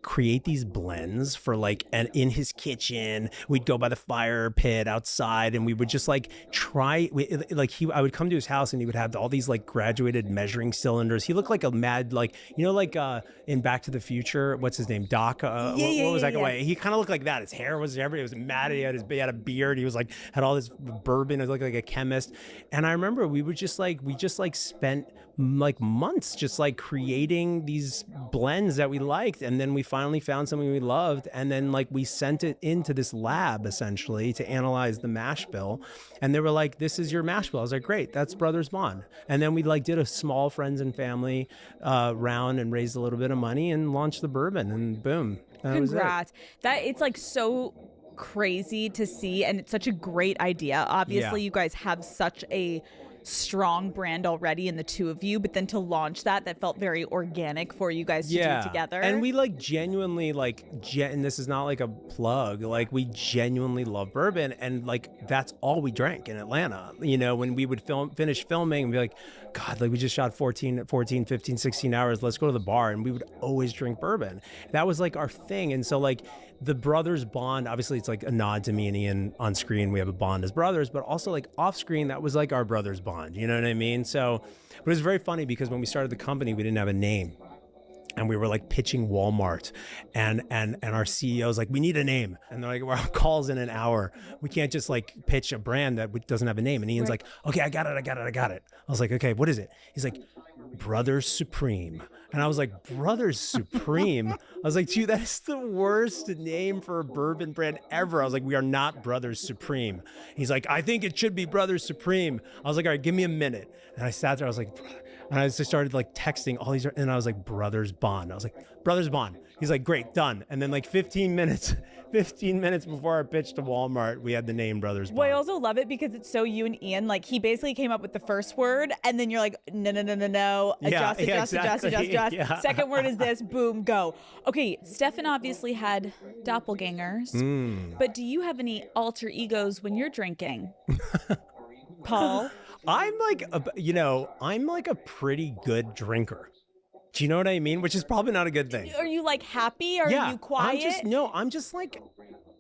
create these blends for like, and in his kitchen, we'd go by the fire pit outside and we would just like try, I would come to his house and he would have all these like graduated measuring cylinders. He looked like a mad, like, in Back to the Future, what's his name? Doc, what was that guy? He kind of looked like that. His hair was everywhere. It was matted. He had a beard. He was like, had all this bourbon. He looked like a chemist. And I remember we just spent like months just like creating these blends that we liked, and then we finally found something we loved, and then like we sent it into this lab essentially to analyze the mash bill, and they were like, this is your mash bill. I was like, great, that's Brothers Bond. And then we like did a small friends and family round and raised a little bit of money and launched the bourbon, and boom, that was it. Congrats. That it's like so crazy to see, and it's such a great idea. Obviously, you guys have such a strong brand already in the two of you, but then to launch that felt very organic for you guys to do together. And we like genuinely like and this is not like a plug, like we genuinely love bourbon, and like that's all we drank in Atlanta. You know, when we would finish filming and be like, God, like we just shot 14, 15, 16 hours, let's go to the bar, and we would always drink bourbon. That was like our thing. And so like the Brothers Bond, obviously it's like a nod to me and Ian on screen. We have a bond as brothers, but also like off screen, that was like our Brothers Bond. You know what I mean? So it was very funny because when we started the company, we didn't have a name. And we were like pitching Walmart, and our CEO's like, we need a name. And they're like, well, our call's in an hour. We can't just like pitch a brand that doesn't have a name. And Ian's like, okay, I got it. I was like, okay, what is it? He's like, Brothers Supreme. And I was like, Brothers Supreme? I was like, dude, that is the worst name for a bourbon brand ever. I was like, we are not Brothers Supreme. He's like, I think it should be Brothers Supreme. I was like, all right, give me a minute. And I sat there, I was like, and I just started like texting all these, and I was like, Brothers Bond. I was like, Brothers Bond. He's like, great, done. And then like 15 minutes before our pitch to Walmart, we had the name Brothers Bond. Well, I also love it because it's so you and Ian, like he basically came up with the first word, and then you're like, no, adjust. Yeah. Second word is this, boom, go. Okay, Stefan obviously had doppelgangers, but do you have any alter egos when you're drinking? Paul? I'm like a pretty good drinker. Do you know what I mean? Which is probably not a good thing. Are you like happy? Are you quiet? I'm just like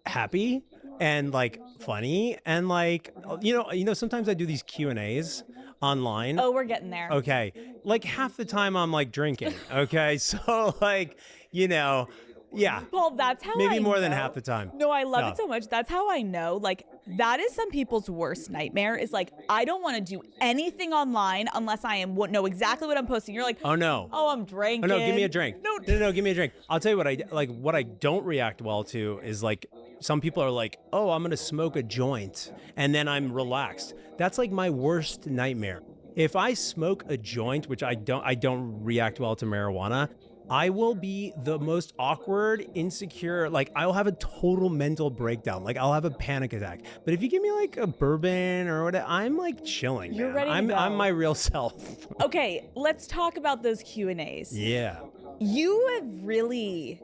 happy and like funny, and like, you know, sometimes I do these Q&As online. Oh, we're getting there. Okay. Like half the time I'm like drinking. Okay. So like, you know, yeah. Paul, that's how maybe I more know. than half the time. No, I love it so much. That's how I know. Like, that is some people's worst nightmare is like, I don't want to do anything online unless I know exactly what I'm posting. You're like, oh no. Oh, I'm drinking. Oh no, give me a drink. No, give me a drink. I'll tell you what I don't react well to is like, some people are like, oh, I'm going to smoke a joint and then I'm relaxed. That's like my worst nightmare. If I smoke a joint, which I don't react well to marijuana, I will be the most awkward, insecure, like I'll have a total mental breakdown. Like I'll have a panic attack. But if you give me like a bourbon or whatever, I'm like chilling. You're man. ready to go. I'm my real self. Okay, let's talk about those Q&As. Yeah. You've really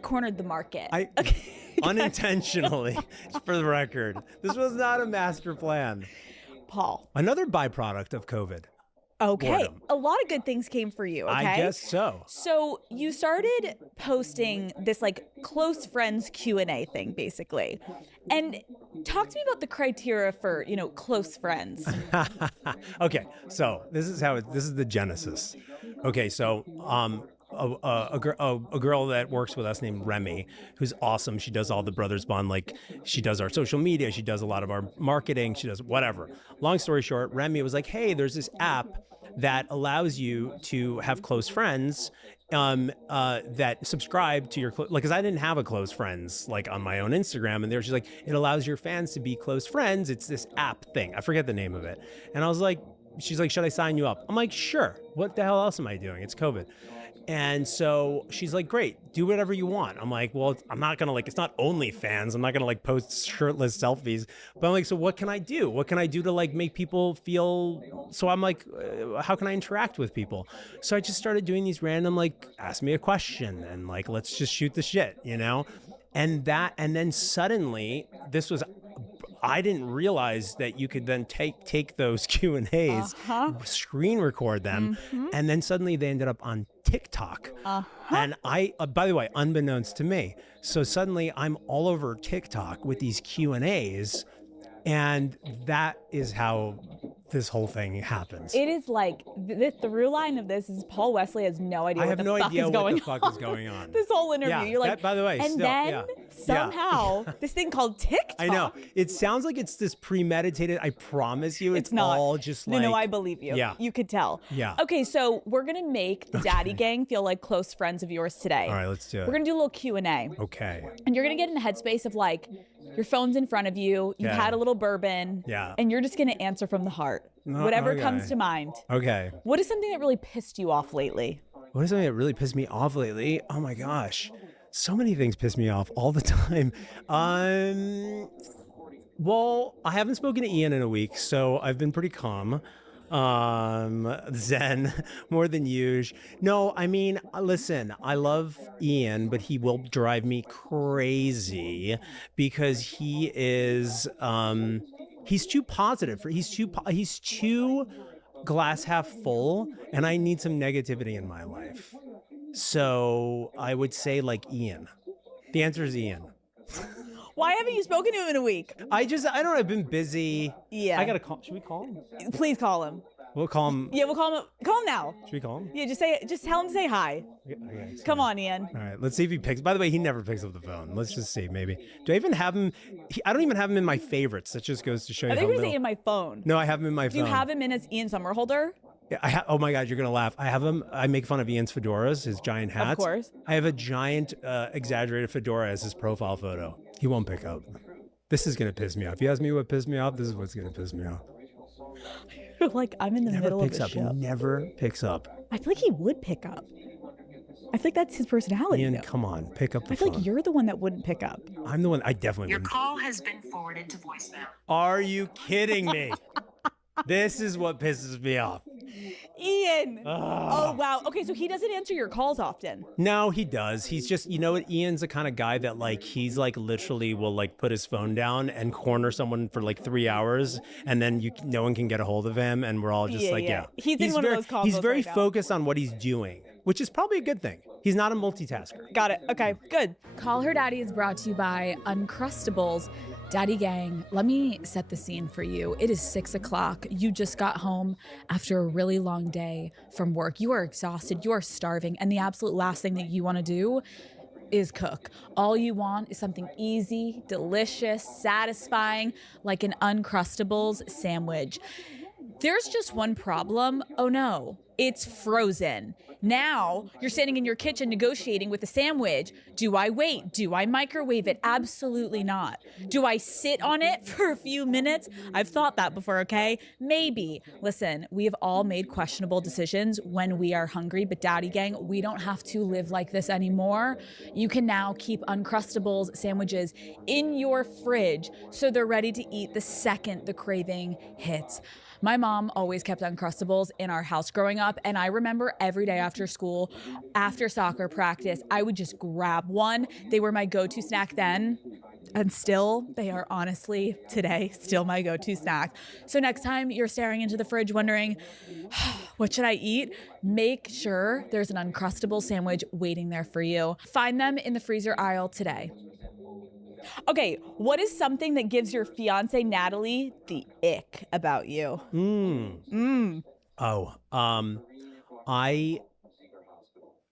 cornered the market. Unintentionally, for the record. This was not a master plan. Paul. Another byproduct of COVID. Okay. Boredom. A lot of good things came for you, okay? I guess so. So you started posting this like close friends Q&A thing, basically. And talk to me about the criteria for, close friends. Okay. So this is the genesis. Okay. So, a girl that works with us named Remy, who's awesome. She does all the Brothers Bond, like she does our social media. She does a lot of our marketing. She does whatever. Long story short, Remy was like, hey, there's this app that allows you to have close friends that subscribe to your, because I didn't have a close friends like on my own Instagram. And she's like, it allows your fans to be close friends. It's this app thing. I forget the name of it. And I was like, she's like, should I sign you up? I'm like, sure. What the hell else am I doing? It's COVID. And so she's like, great, do whatever you want. I'm like, well, I'm not going to it's not OnlyFans. I'm not going to post shirtless selfies. But I'm like, so what can I do? What can I do to make people feel? So I'm like, how can I interact with people? So I just started doing these random, ask me a question and let's just shoot the shit, And then suddenly I didn't realize that you could then take those Q&As, screen record them, and then suddenly they ended up on TikTok. And by the way, unbeknownst to me, so suddenly I'm all over TikTok with these Q&As, and that is how this whole thing happens. It is like the through line of this is Paul Wesley has no idea I what have the no fuck idea is what going the fuck on. is going on. This whole interview, Yeah, you're like, that, by the way, and still, then yeah. somehow this thing called TikTok. I know. It sounds like it's this premeditated. I promise you, it's not. all just like. No, I believe you. Yeah. You could tell. Yeah. Okay, so we're gonna make the Daddy Gang feel like close friends of yours today. All right, let's do it. We're gonna do a little Q&A. Okay. And you're gonna get in the headspace of like, your phone's in front of you, you've Yeah. had a little bourbon, Yeah. and you're just gonna answer from the heart. Whatever okay. comes to mind. Okay. What is something that really pissed you off lately? What is something that really pissed me off lately? Oh my gosh. So many things piss me off all the time. Well, I haven't spoken to Ian in a week, so I've been pretty calm. Zen, more than usual. No, I mean, listen, I love Ian, but he will drive me crazy because he is, he's too positive. He's too glass half full, and I need some negativity in my life. So I would say like Ian. The answer is Ian. Why haven't you spoken to him in a week? I don't know. I've been busy. Yeah. I gotta call. Should we call him? Please call him. We'll call him. Yeah, we'll call him. Call him now. Should we call him? Yeah, just tell him to say hi. Okay, Come on, Ian. All right, let's see if he picks. By the way, he never picks up the phone. Let's just see, maybe. Do I even have him? I don't even have him in my favorites. That just goes to show you I how think you're little. saying in my phone. No, I have him in my Do phone. you have him in as Ian Somerhalder? Yeah, oh my God, you're gonna laugh. I have him. I make fun of Ian's fedoras, his giant hats. Of course. I have a giant, exaggerated fedora as his profile photo. He won't pick up. This is gonna piss me off. If you ask me what pissed me off, this is what's gonna piss me off. Like I'm in the Never middle of picks a up. He show. never picks up. I feel like he would pick up. I feel like that's his personality. Ian, though. come on, pick up the I feel phone. like you're the one that wouldn't pick up. I'm the one. I definitely Your wouldn't. call has been forwarded to voicemail. Are you kidding me? This is what pisses me off. Ian. Oh wow. Okay, so he doesn't answer your calls often. No, he does. He's just, you know what? Ian's the kind of guy that like, he's like literally will like put his phone down and corner someone for like 3 hours. And then no one can get a hold of him. And we're all just yeah. He's in one of those combos He's very right now. focused on what he's doing, which is probably a good thing. He's not a multitasker. Got it. Okay, good. Call Her Daddy is brought to you by Uncrustables. Daddy Gang, let me set the scene for you. It is 6 o'clock. You just got home after a really long day from work. You are exhausted. You are starving. And the absolute last thing that you want to do is cook. All you want is something easy, delicious, satisfying, like an Uncrustables sandwich. There's just one problem. Oh no, it's frozen. Now you're standing in your kitchen negotiating with the sandwich. Do I wait? Do I microwave it? Absolutely not. Do I sit on it for a few minutes? I've thought that before, okay? Maybe. Listen, we have all made questionable decisions when we are hungry, but Daddy Gang, we don't have to live like this anymore. You can now keep Uncrustables sandwiches in your fridge so they're ready to eat the second the craving hits. My mom always kept Uncrustables in our house growing up, and I remember every day after school, after soccer practice, I would just grab one. They were my go-to snack then, and still, they are honestly, today, still my go-to snack. So next time you're staring into the fridge wondering, what should I eat? Make sure there's an Uncrustable sandwich waiting there for you. Find them in the freezer aisle today. Okay, what is something that gives your fiance Natalie the ick about you? I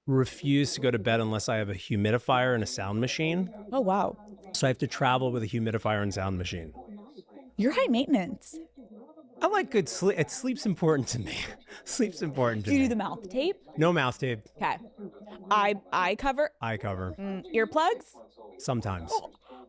refuse to go to bed unless I have a humidifier and a sound machine. Oh wow. So I have to travel with a humidifier and sound machine. You're high maintenance. I like good sleep. Sleep's important to me. Sleep's important to Do you me. do the mouth tape? No mouth tape. Okay. Eye cover? Eye cover. Earplugs? Sometimes.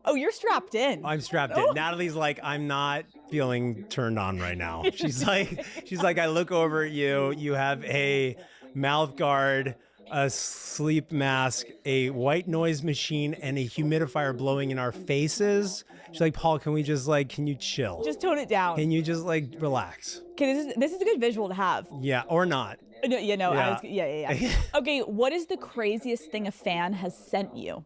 Oh, you're strapped in. I'm strapped in. Natalie's like, I'm not feeling turned on right now. She's like, I look over at you. You have a mouth guard, a sleep mask, a white noise machine, and a humidifier blowing in our faces. She's like, Paul, can you chill? Just tone it down. Can you just like relax? Okay, this is a good visual to have. Yeah, or not. No, Yeah. Yeah. Okay, what is the craziest thing a fan has sent you?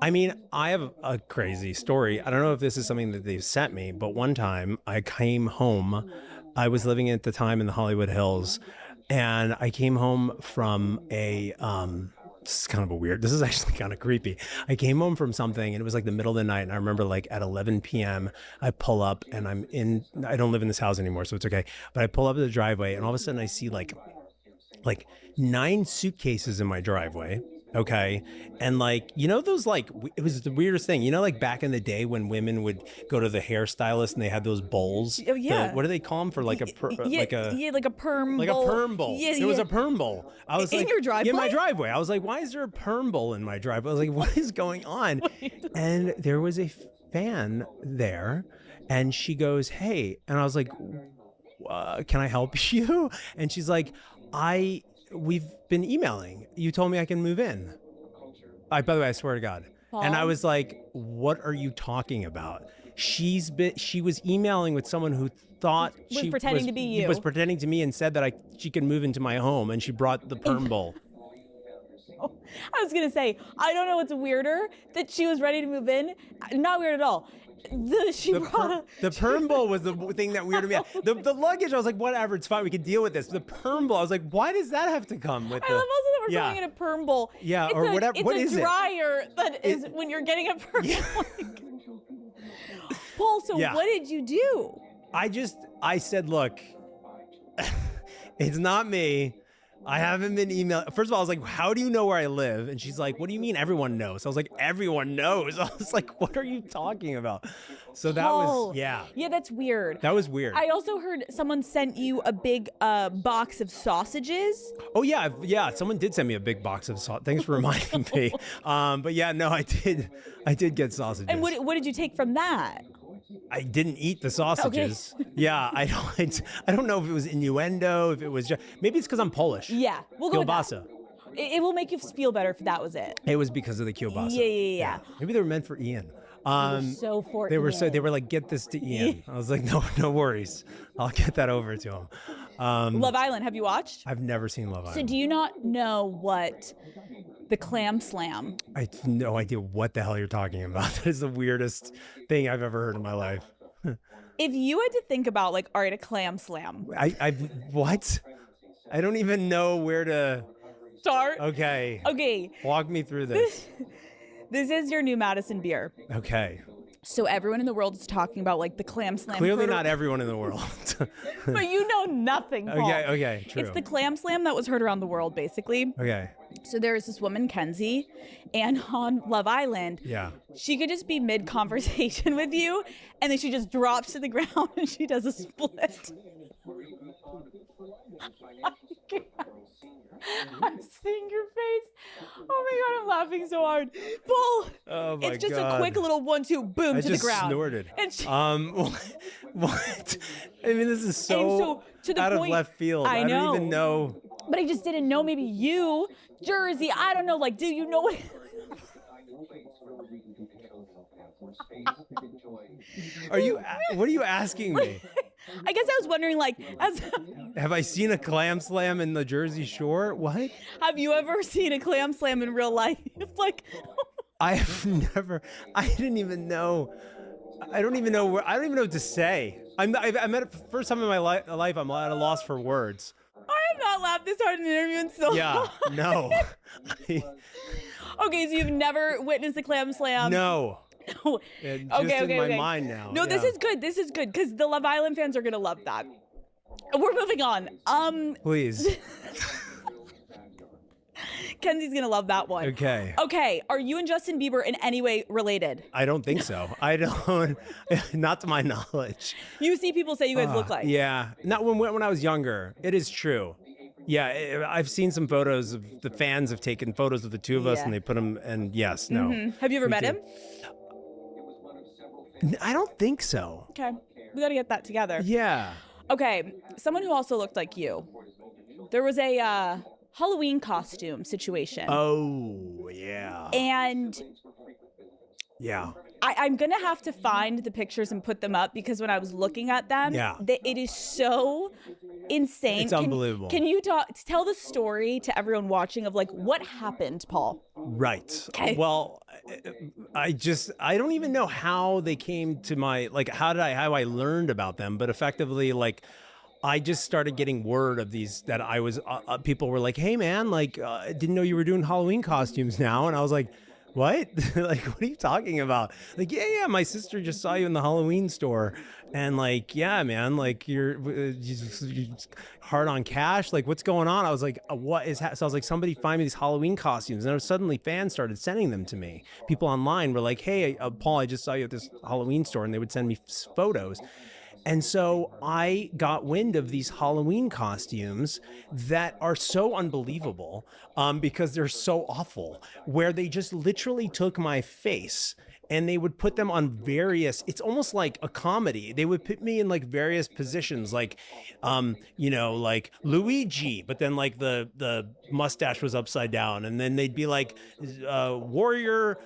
I mean, I have a crazy story. I don't know if this is something that they've sent me, but one time I came home. I was living at the time in the Hollywood Hills, and I came home from this is kind of this is actually kind of creepy. I came home from something and it was like the middle of the night. And I remember like at 11 p.m. I pull up and I don't live in this house anymore, so it's okay. But I pull up to the driveway and all of a sudden I see like 9 suitcases in my driveway. Okay. And like, you know, those like, it was the weirdest thing, you know, like back in the day when women would go to the hairstylist and they had those bowls. Oh, yeah. What do they call them for like a perm bowl. Like a perm bowl. Yeah, there was a perm bowl. I was in your driveway? In my driveway. I was like, why is there a perm bowl in my driveway? I was like, what is going on? And there was a fan there and she goes, hey, and I was like, can I help you? And she's like, we've been emailing. You told me I can move in. By the way, I swear to God. Paul? And I was like, what are you talking about? She was emailing with someone who thought she pretending to be you. Was pretending to me and said that she could move into my home, and she brought the perm bowl. I was going to say, I don't know what's weirder, that she was ready to move in. Not weird at all. The perm bowl was the thing that weirded me out. The luggage, I was like, whatever, it's fine, we can deal with this. The perm bowl, I was like, why does that have to come with I love also that we're calling it a perm bowl. Yeah, it's or whatever. What is it? It's a dryer that is when you're getting a perm. Yeah. Paul, so what did you do? I said, look, it's not me. I haven't been emailed. First of all, I was like, how do you know where I live? And she's like, what do you mean everyone knows? I was like, everyone knows. I was like, what are you talking about? So that was, Yeah, that's weird. That was weird. I also heard someone sent you a big box of sausages. Oh, yeah. Someone did send me a big box of sausages. Thanks for reminding me. But yeah, no, I did get sausages. And what did you take from that? I didn't eat the sausages. Okay. Yeah, I don't know if it was innuendo, if it was just, maybe it's because I'm Polish. Yeah, we'll go kielbasa. With that. It will make you feel better if that was it. It was because of the kielbasa. Yeah. Maybe they were meant for Ian. They were like, get this to Ian. I was like, no worries. I'll get that over to him. Love Island, have you watched? I've never seen Love Island. So do you not know what the clam slam? I have no idea what the hell you're talking about. That is the weirdest thing I've ever heard in my life. If you had to think about like, all right, a clam slam. What? I don't even know where to start. Okay. Walk me through this. This is your new Madison beer. Okay. So everyone in the world is talking about like the clam slam. Clearly not everyone in the world. But you know nothing, Paul. Okay, true. It's the clam slam that was heard around the world, basically. Okay. So there is this woman, Kenzie, and on Love Island, she could just be mid-conversation with you, and then she just drops to the ground and she does a split. I'm seeing your face. Oh my God, I'm laughing so hard. Paul, oh my it's just God. A quick little 1-2, boom, to the ground. I just snorted. And what? I mean, this is so to the out point, of left field. I don't even know. But I just didn't know, maybe you, Jersey, I don't know, like, do you know what? What are you asking me? I guess I was wondering, like, have I seen a clam slam in the Jersey Shore? What? Have you ever seen a clam slam in real life? Like, I have never. I didn't even know. I don't even know what to say. I'm at first time in my life. I'm at a loss for words. I have not laughed this hard in an interview in so long. No. Okay, so you've never witnessed a clam slam? No. Okay. In my mind now. No, this is good. This is good because the Love Island fans are gonna love that. We're moving on. Please. Kenzie's gonna love that one. Okay. Are you and Justin Bieber in any way related? I don't think so. I don't. Not to my knowledge. You see people say you guys look like. Yeah. Not when I was younger. It is true. Yeah, I've seen some photos of the fans have taken photos of the two of us and they put them. And yes, no. Mm-hmm. Have you ever met him? I don't think so. Okay, we gotta get that together. Yeah. Okay, someone who also looked like you. There was a Halloween costume situation. Oh, yeah. And yeah. I'm gonna have to find the pictures and put them up because when I was looking at them, it is so insane. It's unbelievable. Can you tell the story to everyone watching of like what happened, Paul? Right. Okay. Well, I don't even know how they came to my, like, how I learned about them, but effectively, like, I just started getting word of these that I was, people were like, hey man, like, didn't know you were doing Halloween costumes now. And I was like, what? Like, what are you talking about? Like, yeah, my sister just saw you in the Halloween store. And like, yeah, man, like you're hard on cash. Like, what's going on? I was like, what is, so I was like, somebody find me these Halloween costumes. And suddenly fans started sending them to me. People online were like, hey, Paul, I just saw you at this Halloween store. And they would send me photos. And so I got wind of these Halloween costumes that are so unbelievable because they're so awful, where they just literally took my face and they would put them on various, it's almost like a comedy. They would put me in like various positions, like, like Luigi, but then like the mustache was upside down. And then they'd be like warrior,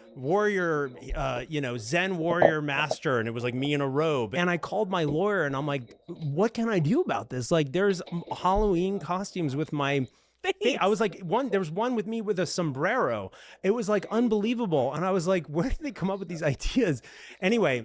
Zen warrior master. And it was like me in a robe. And I called my lawyer and I'm like, what can I do about this? Like there's Halloween costumes with my I was like, there was one with me with a sombrero. It was like unbelievable. And I was like, where did they come up with these ideas? Anyway,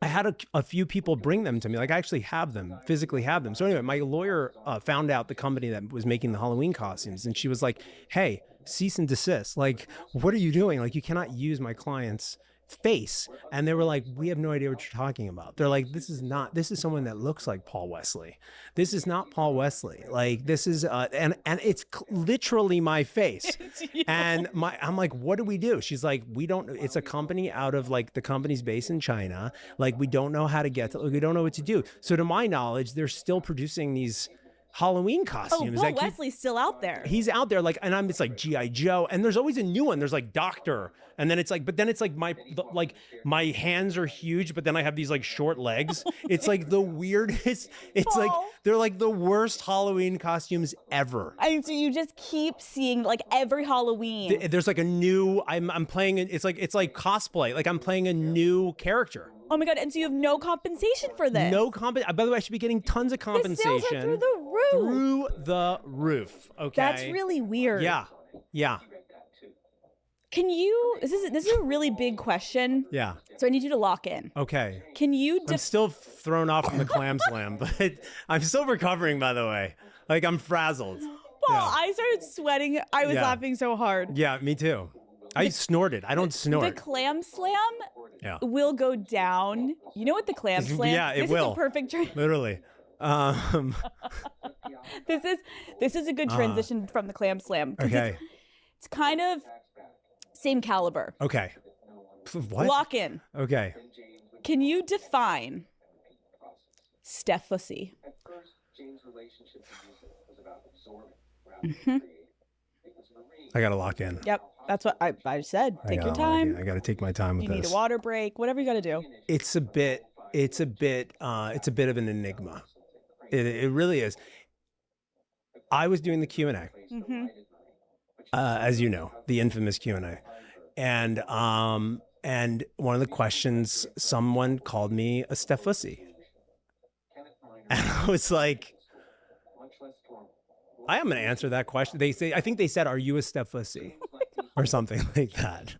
I had a few people bring them to me. Like I actually have them, physically have them. So anyway, my lawyer found out the company that was making the Halloween costumes. And she was like, hey, cease and desist. Like, what are you doing? Like, you cannot use my client's face. And they were like, we have no idea what you're talking about. They're like, this is someone that looks like Paul Wesley. This is not Paul Wesley. Like this is and it's literally my face. And I'm like, what do we do? She's like, it's a company out of like the company's based in China. Like we don't know how to get to, we don't know what to do. So to my knowledge, they're still producing these Halloween costumes. Oh, Paul Wesley's still out there. He's out there, like, and it's like G.I. Joe, and there's always a new one. There's like Doctor, and then it's like, but then it's like my hands are huge, but then I have these like short legs. It's like the weirdest. It's Paul. like they're like the worst Halloween costumes ever. So you just keep seeing like every Halloween. There's like a new. I'm playing. It's like cosplay. Like I'm playing a new character. Oh my God. And so you have no compensation for this? No compensation. By the way, I should be getting tons of compensation. The sales are through the roof. Through the roof. Okay. That's really weird. Yeah. Yeah. Can you, this is a really big question. Yeah. So I need you to lock in. Okay. Can you, I'm still thrown off from the clam slam, but I'm still recovering, by the way. Like I'm frazzled. Paul, Yeah. I started sweating. I was laughing so hard. Yeah, me too. I snorted. I don't snort. The clam slam will go down. You know what the clam slam? Yeah, it this will. Is a perfect Literally. This is a good transition from the clam slam. Okay. It's kind of same caliber. Okay. What? Lock in. Okay. Can you define Steph-ussy? I gotta lock in. Yep, that's what I said. Take your time. I gotta take my time with You this. need a water break. Whatever you got to do. It's a bit of an enigma. It really is. I was doing the Q&A, as you know, the infamous Q&A, and one of the questions, someone called me a Steph-ussy, and I was like, I am going to answer that question. I think they said, "Are you a Steph-ussy?" or something like that,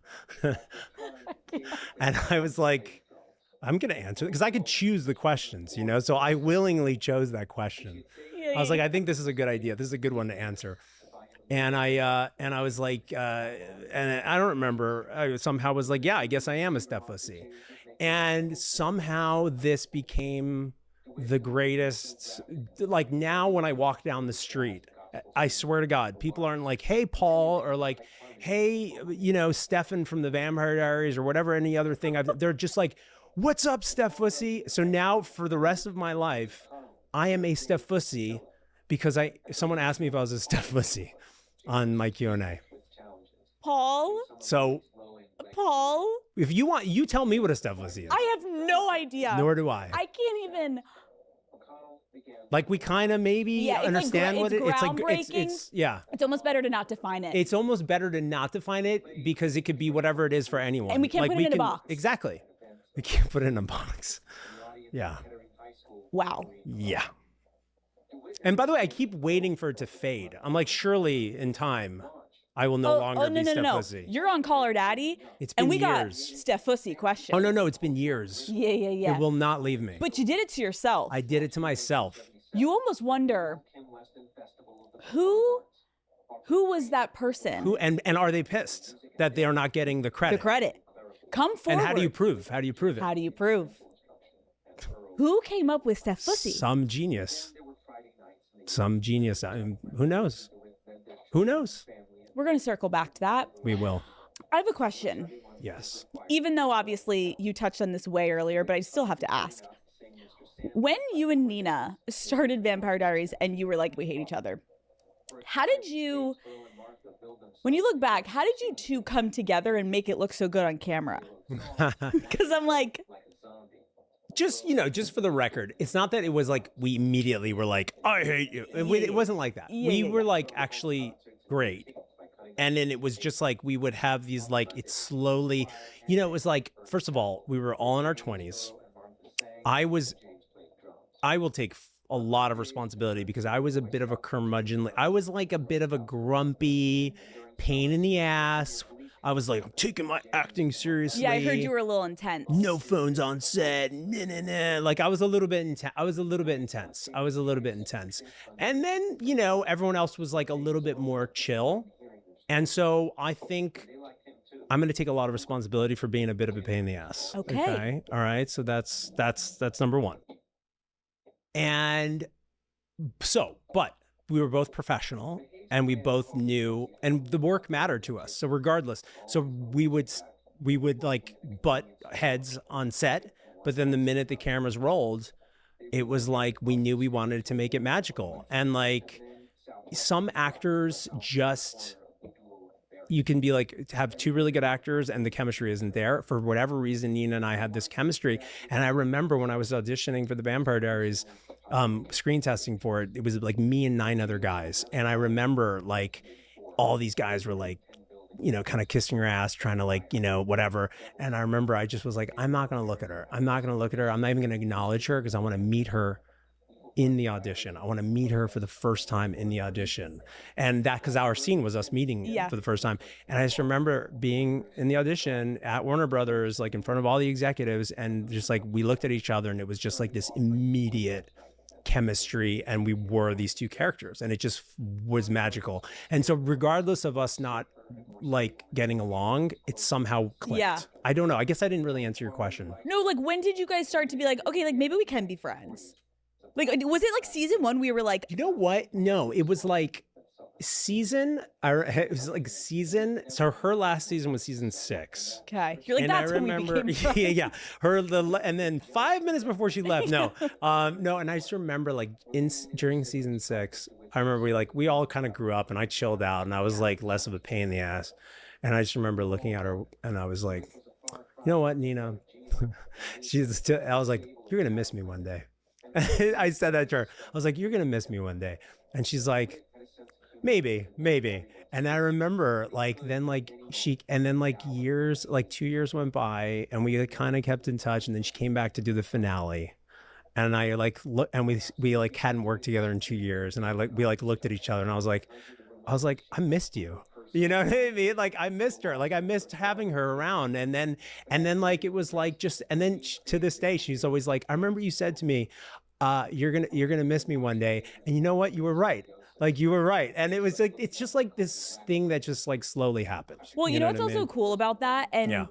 and I was like, I'm going to answer it because I could choose the questions, you know? So I willingly chose that question. I was like, I think this is a good idea. This is a good one to answer. And I was like, and I don't remember, I somehow was like, yeah, I guess I am a Steph-ussy. And somehow this became the greatest, like now when I walk down the street, I swear to God, people aren't like, hey, Paul, or like, hey, Stefan from the Vampire Diaries or whatever, any other thing. They're just like, what's up, Steph-ussy? So now for the rest of my life, I am a Steph-ussy because someone asked me if I was a Steph-ussy on my Q&A. Paul? If you want, you tell me what a Steph-ussy is. I have no idea. Nor do I. I can't even. Like we kind of maybe understand what it's like. It's almost better to not define it. It's almost better to not define it because it could be whatever it is for anyone. And we can't put it in a box. Exactly. We can't put it in a box. Yeah. Wow. Yeah. And by the way, I keep waiting for it to fade. I'm like, surely in time, I will no longer be Steph-ussy. You're on Call Her Daddy. It's been and we years. got Steph-ussy questions. Oh, no, it's been years. Yeah. It will not leave me. But you did it to yourself. I did it to myself. you almost wonder who was that person? Who and are they pissed that they are not getting the credit? The credit. Come forward. And how do you prove? How do you prove it? How do you prove? Who came up with Steph Pussy? Some genius. Some genius. I mean, who knows? Who knows? We're going to circle back to that. We will. I have a question. Yes. Even though obviously you touched on this way earlier, but I still have to ask. When you and Nina started Vampire Diaries and you were like, we hate each other, how did you, when you look back, how did you two come together and make it look so good on camera? Because I'm like, just for the record, it's not that it was like we immediately were like, I hate you. It wasn't like that. We were like actually great. And then it was just like we would have these like, it's slowly, it was like, first of all, we were all in our 20s. I will take a lot of responsibility because I was a bit of a curmudgeon. I was like a bit of a grumpy pain in the ass. I was like, I'm taking my acting seriously. Yeah, I heard you were a little intense. No phones on set. Nah. Like I was a little bit intense. I was a little bit intense. And then, everyone else was like a little bit more chill. And so I think I'm going to take a lot of responsibility for being a bit of a pain in the ass. Okay. All right. So that's number one. And so, but we were both professional and we both knew, and the work mattered to us. So regardless, we would like butt heads on set, but then the minute the cameras rolled, it was like, we knew we wanted to make it magical. And like some actors just, you can be like, have two really good actors and the chemistry isn't there. For whatever reason, Nina and I had this chemistry. And I remember when I was auditioning for the Vampire Diaries, screen testing for it, it was like me and 9 other guys. And I remember like all these guys were like, kind of kissing her ass, trying to like, whatever. And I remember I just was like, I'm not going to look at her. I'm not even going to acknowledge her because I want to meet her in the audition. I want to meet her for the first time in the audition. And that, because our scene was us meeting for the first time. And I just remember being in the audition at Warner Brothers, like in front of all the executives, and just like, we looked at each other and it was just like this immediate chemistry, and we were these two characters and it just was magical. And so regardless of us not like getting along, it somehow clicked. Yeah. I don't know. I guess I didn't really answer your question. No, like when did you guys start to be like, okay, like maybe we can be friends? Like, was it like season 1 we were like... You know what? No, it was like season... So her last season was season 6. Okay. You're like, and that's I remember, when we became friends. And then 5 minutes before she left, no, and I just remember like during season 6, I remember we all kind of grew up and I chilled out and I was like less of a pain in the ass. And I just remember looking at her and I was like, you know what, Nina? I was like, you're going to miss me one day. I said that to her. I was like, you're going to miss me one day. And she's like, maybe. And I remember years, like 2 years went by and we kind of kept in touch. And then she came back to do the finale. And I like, look, and we like hadn't worked together in 2 years. And we looked at each other and I was like, I missed you. You know what I mean? Like I missed her. Like I missed having her around. And then like, it was like to this day, she's always like, I remember you said to me, you're going to miss me one day. And you know what? You were right. Like you were right. And it was like, it's just like this thing that just like slowly happened. Well, you know what's also cool about that? And yeah.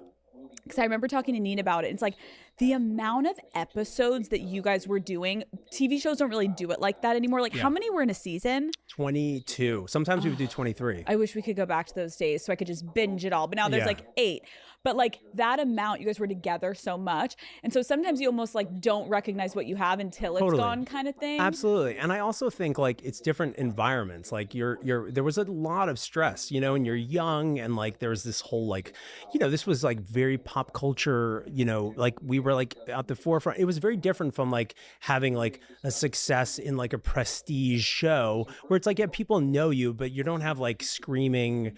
Because I remember talking to Nina about it. It's like the amount of episodes that you guys were doing. TV shows don't really do it like that anymore. Like how many were in a season? 22. Sometimes we would do 23. I wish we could go back to those days so I could just binge it all. But now there's like 8. But like that amount, you guys were together so much. And so sometimes you almost like don't recognize what you have until it's gone kind of thing. Absolutely. And I also think like it's different environments. Like there was a lot of stress, and you're young and like there was this whole like, this was like very pop culture, like we were like at the forefront. It was very different from like having like a success in like a prestige show where it's like, yeah, people know you, but you don't have like screaming,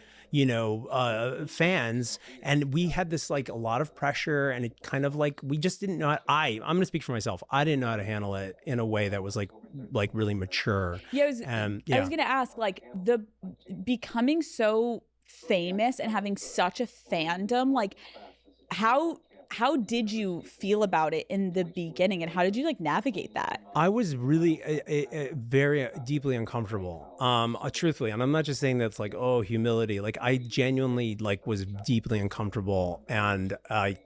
fans. And we had this like a lot of pressure and it kind of like, we just didn't know. I'm going to speak for myself. I didn't know how to handle it in a way that was like really mature. Yeah, I was going to ask, like the becoming so famous and having such a fandom, like how how did you feel about it in the beginning, and how did you like navigate that? I was really very deeply uncomfortable, truthfully. And I'm not just saying that's like, oh, humility. Like I genuinely like was deeply uncomfortable, and I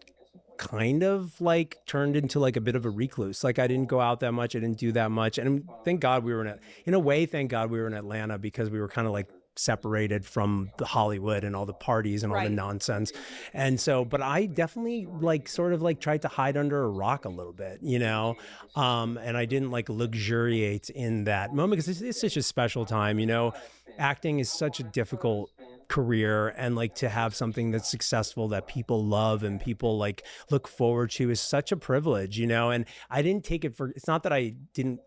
kind of like turned into like a bit of a recluse. Like I didn't go out that much. I didn't do that much. And thank God we were thank God we were in Atlanta, because we were kind of like separated from the Hollywood and all the parties and all the nonsense. And so, but I definitely like sort of like tried to hide under a rock a little bit, you know? And I didn't like luxuriate in that moment, because it's such a special time, you know? Acting is such a difficult career, and like to have something that's successful that people love and people like look forward to is such a privilege, you know? And I didn't take it for, it's not that I didn't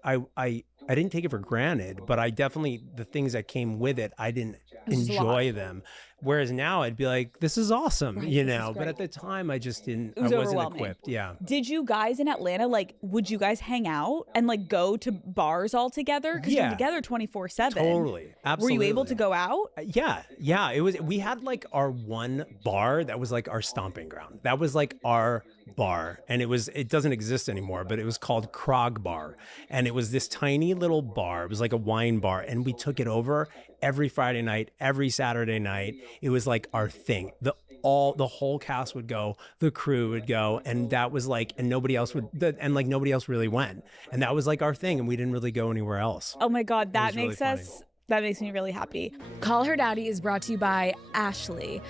take it for granted, but I definitely, the things that came with it, I didn't enjoy them. Whereas now I'd be like, this is awesome, you know? But at the time I just didn't, I wasn't equipped. Yeah. Did you guys in Atlanta, like, would you guys hang out and like go to bars all together? Because you're together 24/7. Totally. Absolutely. Were you able to go out? Yeah. It was, we had like our one bar that was like our stomping ground. That was like our bar. And it doesn't exist anymore, but it was called Krog Bar. And it was this tiny little bar. It was like a wine bar. And we took it over every Friday night, every Saturday night. It was like our thing. The whole cast would go, the crew would go, and that was like, and nobody else really went. And that was like our thing, and we didn't really go anywhere else. Oh my God, that makes really that makes me really happy. Call Her Daddy is brought to you by Ashley.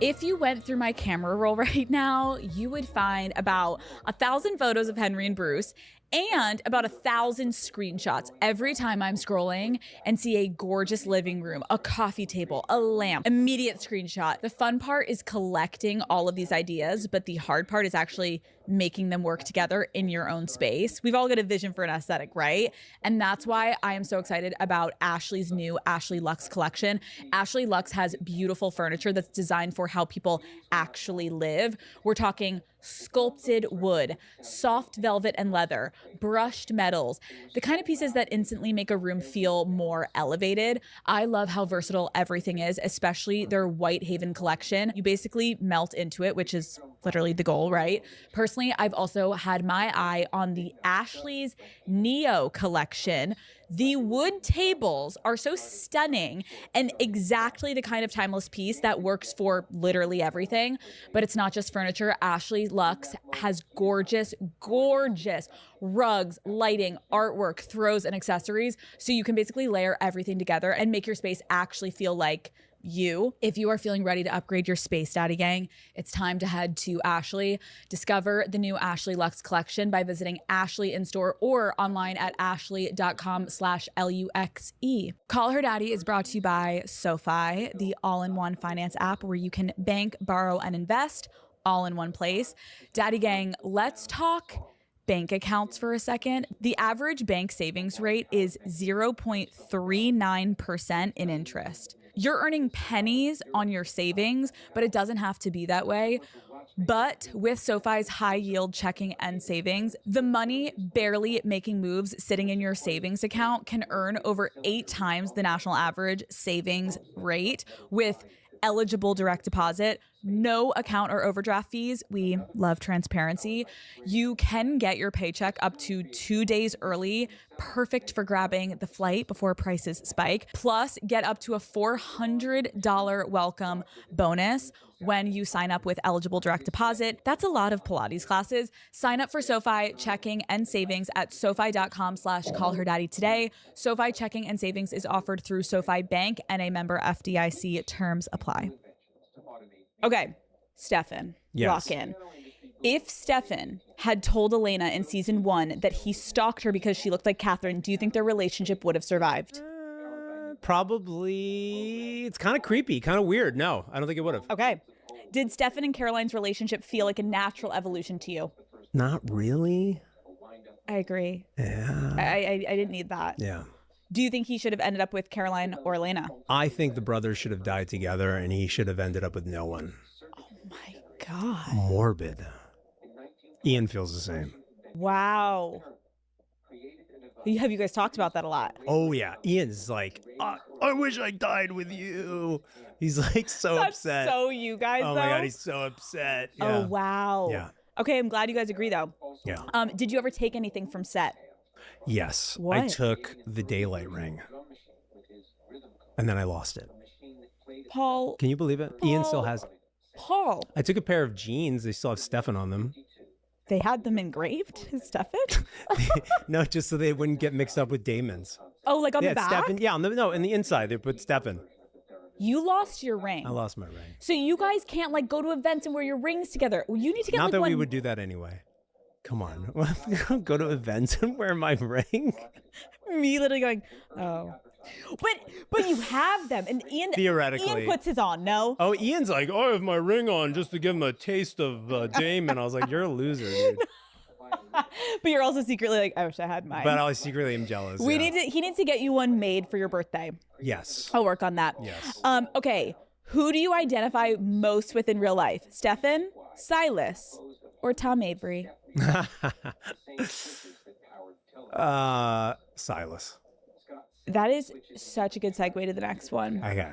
If you went through my camera roll right now, you would find about 1,000 photos of Henry and Bruce and about 1,000 screenshots every time I'm scrolling and see a gorgeous living room, a coffee table, a lamp, immediate screenshot. The fun part is collecting all of these ideas, but the hard part is actually making them work together in your own space. We've all got a vision for an aesthetic, right? And that's why I am so excited about Ashley's new Ashley Luxe collection. Ashley Luxe has beautiful furniture that's designed for how people actually live. We're talking sculpted wood, soft velvet and leather, brushed metals, the kind of pieces that instantly make a room feel more elevated. I love how versatile everything is, especially their Whitehaven collection. You basically melt into it, which is literally the goal, right? Personally, I've also had my eye on the Ashley's Neo collection. The wood tables are so stunning and exactly the kind of timeless piece that works for literally everything. But it's not just furniture. Ashley Luxe has gorgeous, gorgeous rugs, lighting, artwork, throws, and accessories. So you can basically layer everything together and make your space actually feel like you. If you are feeling ready to upgrade your space, Daddy Gang, it's time to head to Ashley. Discover the new Ashley Luxe collection by visiting Ashley in store or online at ashley.com/LUXE. Call Her Daddy is brought to you by SoFi, the all-in-one finance app where you can bank, borrow, and invest all in one place. Daddy Gang, let's talk bank accounts for a second. The average bank savings rate is 0.39% in interest. You're earning pennies on your savings, but it doesn't have to be that way. But with SoFi's high yield checking and savings, the money barely making moves sitting in your savings account can earn over 8 times the national average savings rate with eligible direct deposit, no account or overdraft fees. We love transparency. You can get your paycheck up to 2 days early, perfect for grabbing the flight before prices spike. Plus, get up to a $400 welcome bonus when you sign up with eligible direct deposit. That's a lot of Pilates classes. Sign up for SoFi checking and savings at SoFi.com/callherdaddy today. SoFi checking and savings is offered through SoFi Bank and a member FDIC. Terms apply. Okay, Stefan, lock in. If Stefan had told Elena in season 1 that he stalked her because she looked like Catherine, do you think their relationship would have survived? Probably. It's kind of creepy, kind of weird. No, I don't think it would have. Okay. Did Stefan and Caroline's relationship feel like a natural evolution to you? Not really. I agree. Yeah. I didn't need that. Yeah. Do you think he should have ended up with Caroline or Elena? I think the brothers should have died together and he should have ended up with no one. Oh my God. Morbid. Ian feels the same. Wow. Have you guys talked about that a lot? Oh, yeah. Ian's like, I wish I died with you. He's like so That's upset. So you guys, Oh, though? my God. He's so upset. Yeah. Oh, wow. Yeah. Okay, I'm glad you guys agree though. Yeah. Did you ever take anything from set? Yes. I What? took the daylight ring. And then I lost it. Paul. Can you believe it? Ian still has it. Paul. I took a pair of jeans. They still have Stefan on them. They had them engraved? Stefan? No, just so they wouldn't get mixed up with Damon's. Oh, like on the back? Stefan. Yeah, in the inside they put Stefan. You lost your ring. I lost my ring. So you guys can't like go to events and wear your rings together. You need to get Not like that one. we would do that anyway. Come on. Go to events and wear my ring. Me literally going, oh. But you have them, and Ian Theoretically. Ian puts his on. No. Oh, Ian's like, oh, I have my ring on just to give him a taste of Damon. I was like, you're a loser, dude. But you're also secretly like, I wish I had mine. But I secretly am jealous. He yeah. needs to get you one made for your birthday. Yes. I'll work on that. Yes. Okay. Who do you identify most with in real life? Stefan, Silas, or Tom Avery? Silas. That is such a good segue to the next one. Okay.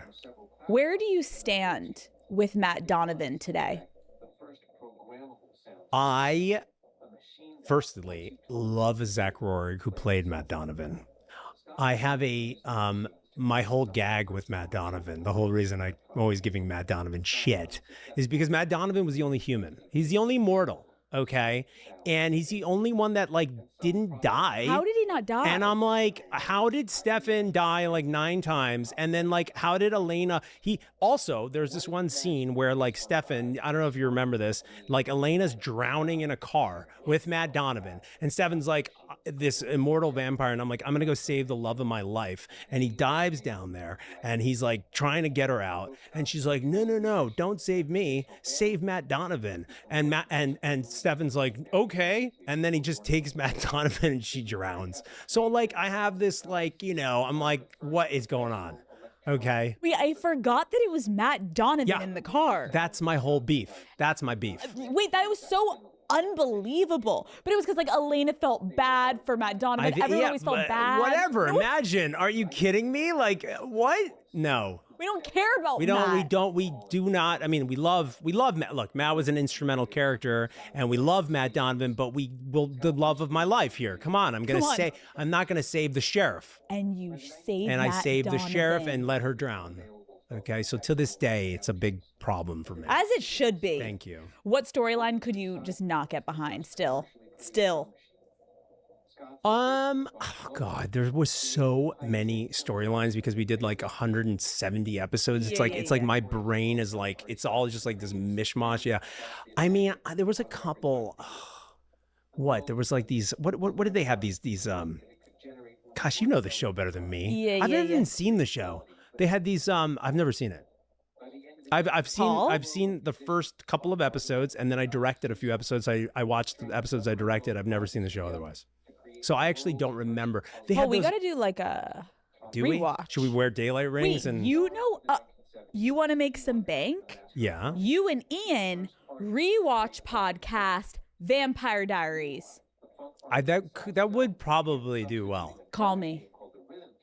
Where do you stand with Matt Donovan today? I, firstly, love Zach Rohrig, who played Matt Donovan. I have my whole gag with Matt Donovan, the whole reason I'm always giving Matt Donovan shit, is because Matt Donovan was the only human. He's the only mortal, okay? And he's the only one that, like, didn't die. How did he not die? And I'm like, how did Stefan die like 9 times? And then like, how did Elena, there's this one scene where like Stefan, I don't know if you remember this, like Elena's drowning in a car with Matt Donovan. And Stefan's like this immortal vampire. And I'm like, I'm going to go save the love of my life. And he dives down there and he's like trying to get her out. And she's like, no, don't save me. Save Matt Donovan. And Stefan's like, okay. And then he just takes Matt Donovan and she drowns. So like I have this like, I'm like, what is going on? Okay. Wait, I forgot that it was Matt Donovan in the car. That's my whole beef. That's my beef. Wait, that was so unbelievable. But it was because like Elena felt bad for Matt Donovan. Everyone always felt bad. Whatever. Imagine. Are you kidding me? Like what? No. We don't care about Matt. We do not. I mean, we love Matt. Look, Matt was an instrumental character and we love Matt Donovan, but the love of my life here. Come on. I'm not going to save the sheriff. And you saved And Matt I saved Donovan. the sheriff and let her drown. Okay. So to this day, it's a big problem for me. As it should be. Thank you. What storyline could you just not get behind still? Oh God, there was so many storylines because we did like 170 episodes. It's like my brain is like, it's all just like this mishmash. Yeah. I mean, there was a couple, there was like these, what did they have? These, gosh, you know the show better than me. I've never even seen the show. They had these, I've never seen it. I've seen the first couple of episodes and then I directed a few episodes. I watched the episodes I directed. I've never seen the show otherwise. So I actually don't remember. We got to do like a rewatch. Should we wear daylight rings? Wait, you want to make some bank? Yeah. You and Ian rewatch podcast Vampire Diaries. That would probably do well. Call me.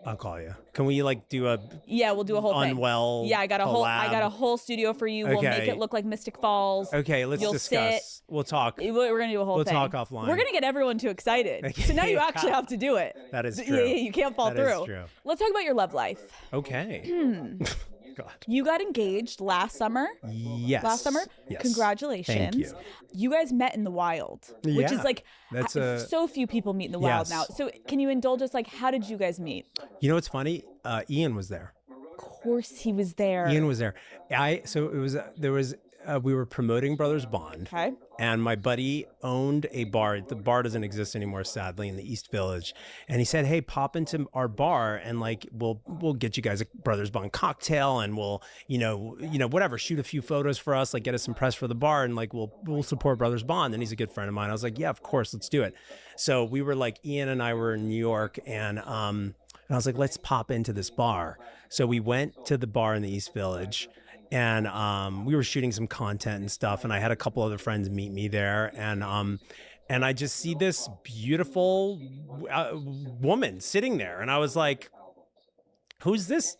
I'll call you. Can we like do a? Yeah, we'll do a whole thing. Unwell. Yeah, I got a whole studio for you. Okay. We'll make it look like Mystic Falls. Okay, let's discuss. Sit. We'll talk. We're gonna do a whole thing. We'll talk offline. We're gonna get everyone too excited. Okay. So now you actually have to do it. That is true. Yeah, you can't fall through. That is true. Let's talk about your love life. Okay. God. You got engaged last summer. Yes. Last summer. Yes. Congratulations. Thank you. You guys met in the wild, which is like so few people meet in the wild now. So can you indulge us? Like, how did you guys meet? You know what's funny? Ian was there. Of course, he was there. Ian was there. We were promoting Brothers Bond. Okay. And my buddy owned a bar. The bar doesn't exist anymore, sadly, in the East Village. And he said, hey, pop into our bar and like, we'll get you guys a Brothers Bond cocktail and we'll, whatever, shoot a few photos for us, like get us some press for the bar and like, we'll support Brothers Bond. And he's a good friend of mine. I was like, yeah, of course, let's do it. So we were like, Ian and I were in New York and I was like, let's pop into this bar. So we went to the bar in the East Village. And we were shooting some content and stuff, and I had a couple other friends meet me there, and I just see this beautiful woman sitting there, and I was like, "Who's this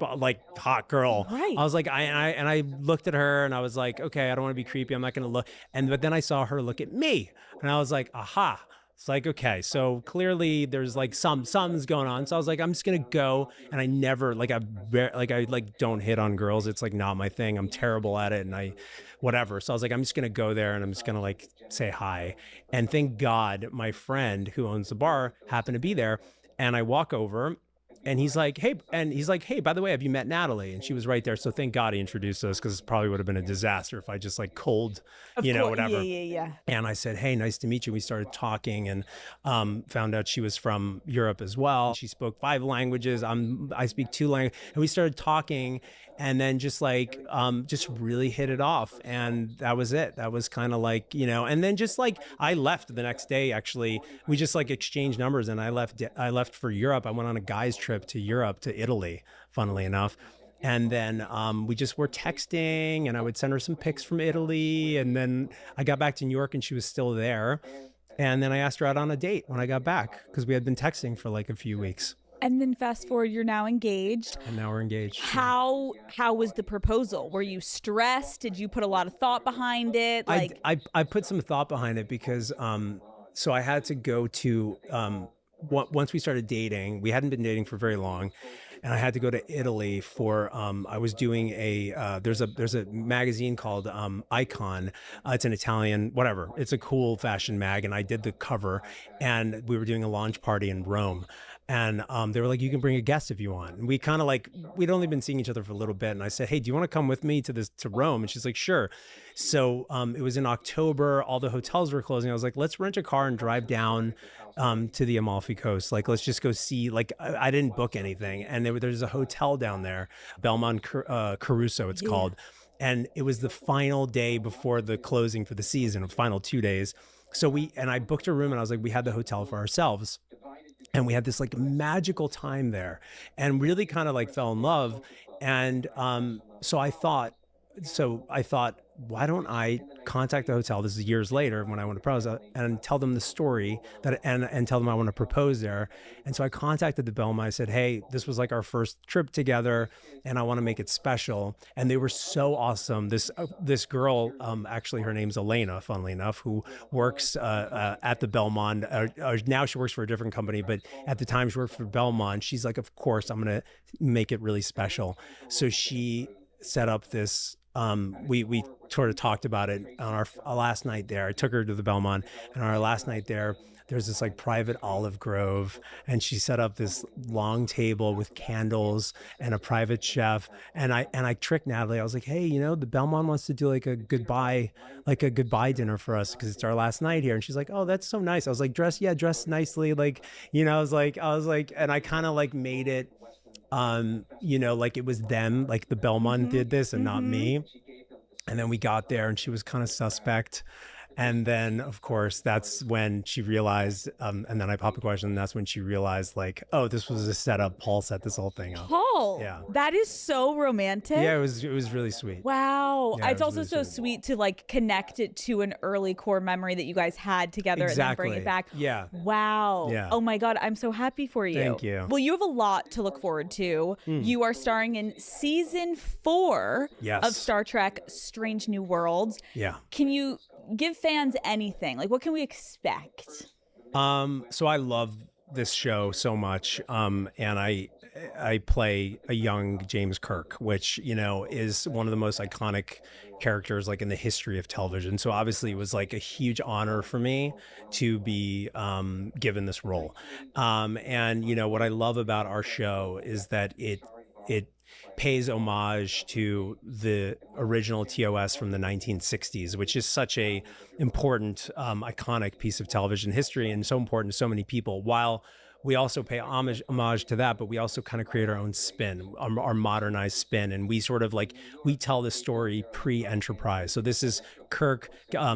like hot girl. Right. I was like, I looked at her and I was like, okay, I don't want to be creepy. I'm not going to look. But then I saw her look at me and I was like, aha. It's like, okay, so clearly there's like something's going on. So I was like, I'm just gonna go, and I never I don't hit on girls. It's like not my thing. I'm terrible at it, and whatever. So I was like, I'm just gonna go there and I'm just gonna like say hi. And thank God my friend who owns the bar happened to be there, and I walk over. And he's like, hey, by the way, have you met Natalie? And she was right there. So thank God he introduced us, because it probably would have been a disaster if I just like cold, whatever. Yeah. And I said, hey, nice to meet you. We started talking and found out she was from Europe as well. She spoke 5 languages. I speak 2 languages. And we started talking, and then just really hit it off. And that was it. That was kind of like, and then just like I left the next day, actually. We just like exchanged numbers, and I left for Europe. I went on a guy's trip to Europe, to Italy, funnily enough. And then we just were texting, and I would send her some pics from Italy. And then I got back to New York and she was still there. And then I asked her out on a date when I got back, because we had been texting for like a few weeks. And then fast forward, you're now engaged. And now we're engaged. How was the proposal? Were you stressed? Did you put a lot of thought behind it? I put some thought behind it because so I had to go to once we started dating. We hadn't been dating for very long, and I had to go to Italy for I was doing there's a magazine called Icon. It's an Italian, whatever. It's a cool fashion mag, and I did the cover, and we were doing a launch party in Rome. And they were like, you can bring a guest if you want. And we kind of we'd only been seeing each other for a little bit. And I said, hey, do you want to come with me to Rome? And she's like, sure. So it was in October. All the hotels were closing. I was like, let's rent a car and drive down to the Amalfi Coast. Like, let's just go see, I didn't book anything. And there's a hotel down there, Belmont Caruso, it's called. And it was the final day before the closing for the season, the final 2 days. So I booked a room, and I was like, we had the hotel for ourselves. And we had this like magical time there, and really kind of fell in love. And so I thought, why don't I contact the hotel? This is years later when I want to propose, and tell them the story and tell them I want to propose there. And so I contacted the Belmont. I said, hey, this was like our first trip together, and I want to make it special. And they were so awesome. This girl, actually her name's Elena, funnily enough, who works at the Belmont. Now she works for a different company, but at the time she worked for Belmont. She's like, of course, I'm going to make it really special. So she set up this. We sort of talked about it on our last night there. I took her to the Belmont, and our last night there's this private olive grove, and she set up this long table with candles and a private chef. And I tricked Natalie. I was like, hey, the Belmont wants to do a goodbye dinner for us, because it's our last night here. And she's like, oh, that's so nice. I was like, dress nicely. I was like, and I kind of made it, it was them, the Belmont did this and not me. And then we got there, and she was kind of suspect. And then, of course, that's when she realized, and then I popped a question, and that's when she realized, oh, this was a setup. Paul set this whole thing up. Paul? Yeah. That is so romantic. Yeah, it was really sweet. Wow. Yeah, it's also really so sweet to connect it to an early core memory that you guys had together. Exactly. And then bring it back. Yeah. Wow. Yeah. Oh my God, I'm so happy for you. Thank you. Well, you have a lot to look forward to. You are starring in season 4 of Star Trek Strange New Worlds. Yeah. Can you give fans anything? What can we expect? So I love this show so much. And I play a young James Kirk, which, is one of the most iconic characters in the history of television. So obviously it was a huge honor for me to be given this role. And what I love about our show is that it pays homage to the original TOS from the 1960s, which is such a important, iconic piece of television history and so important to so many people. While we also pay homage to that, but we also kind of create our own spin, our modernized spin. And we sort of we tell the story pre-Enterprise. So this is Kirk,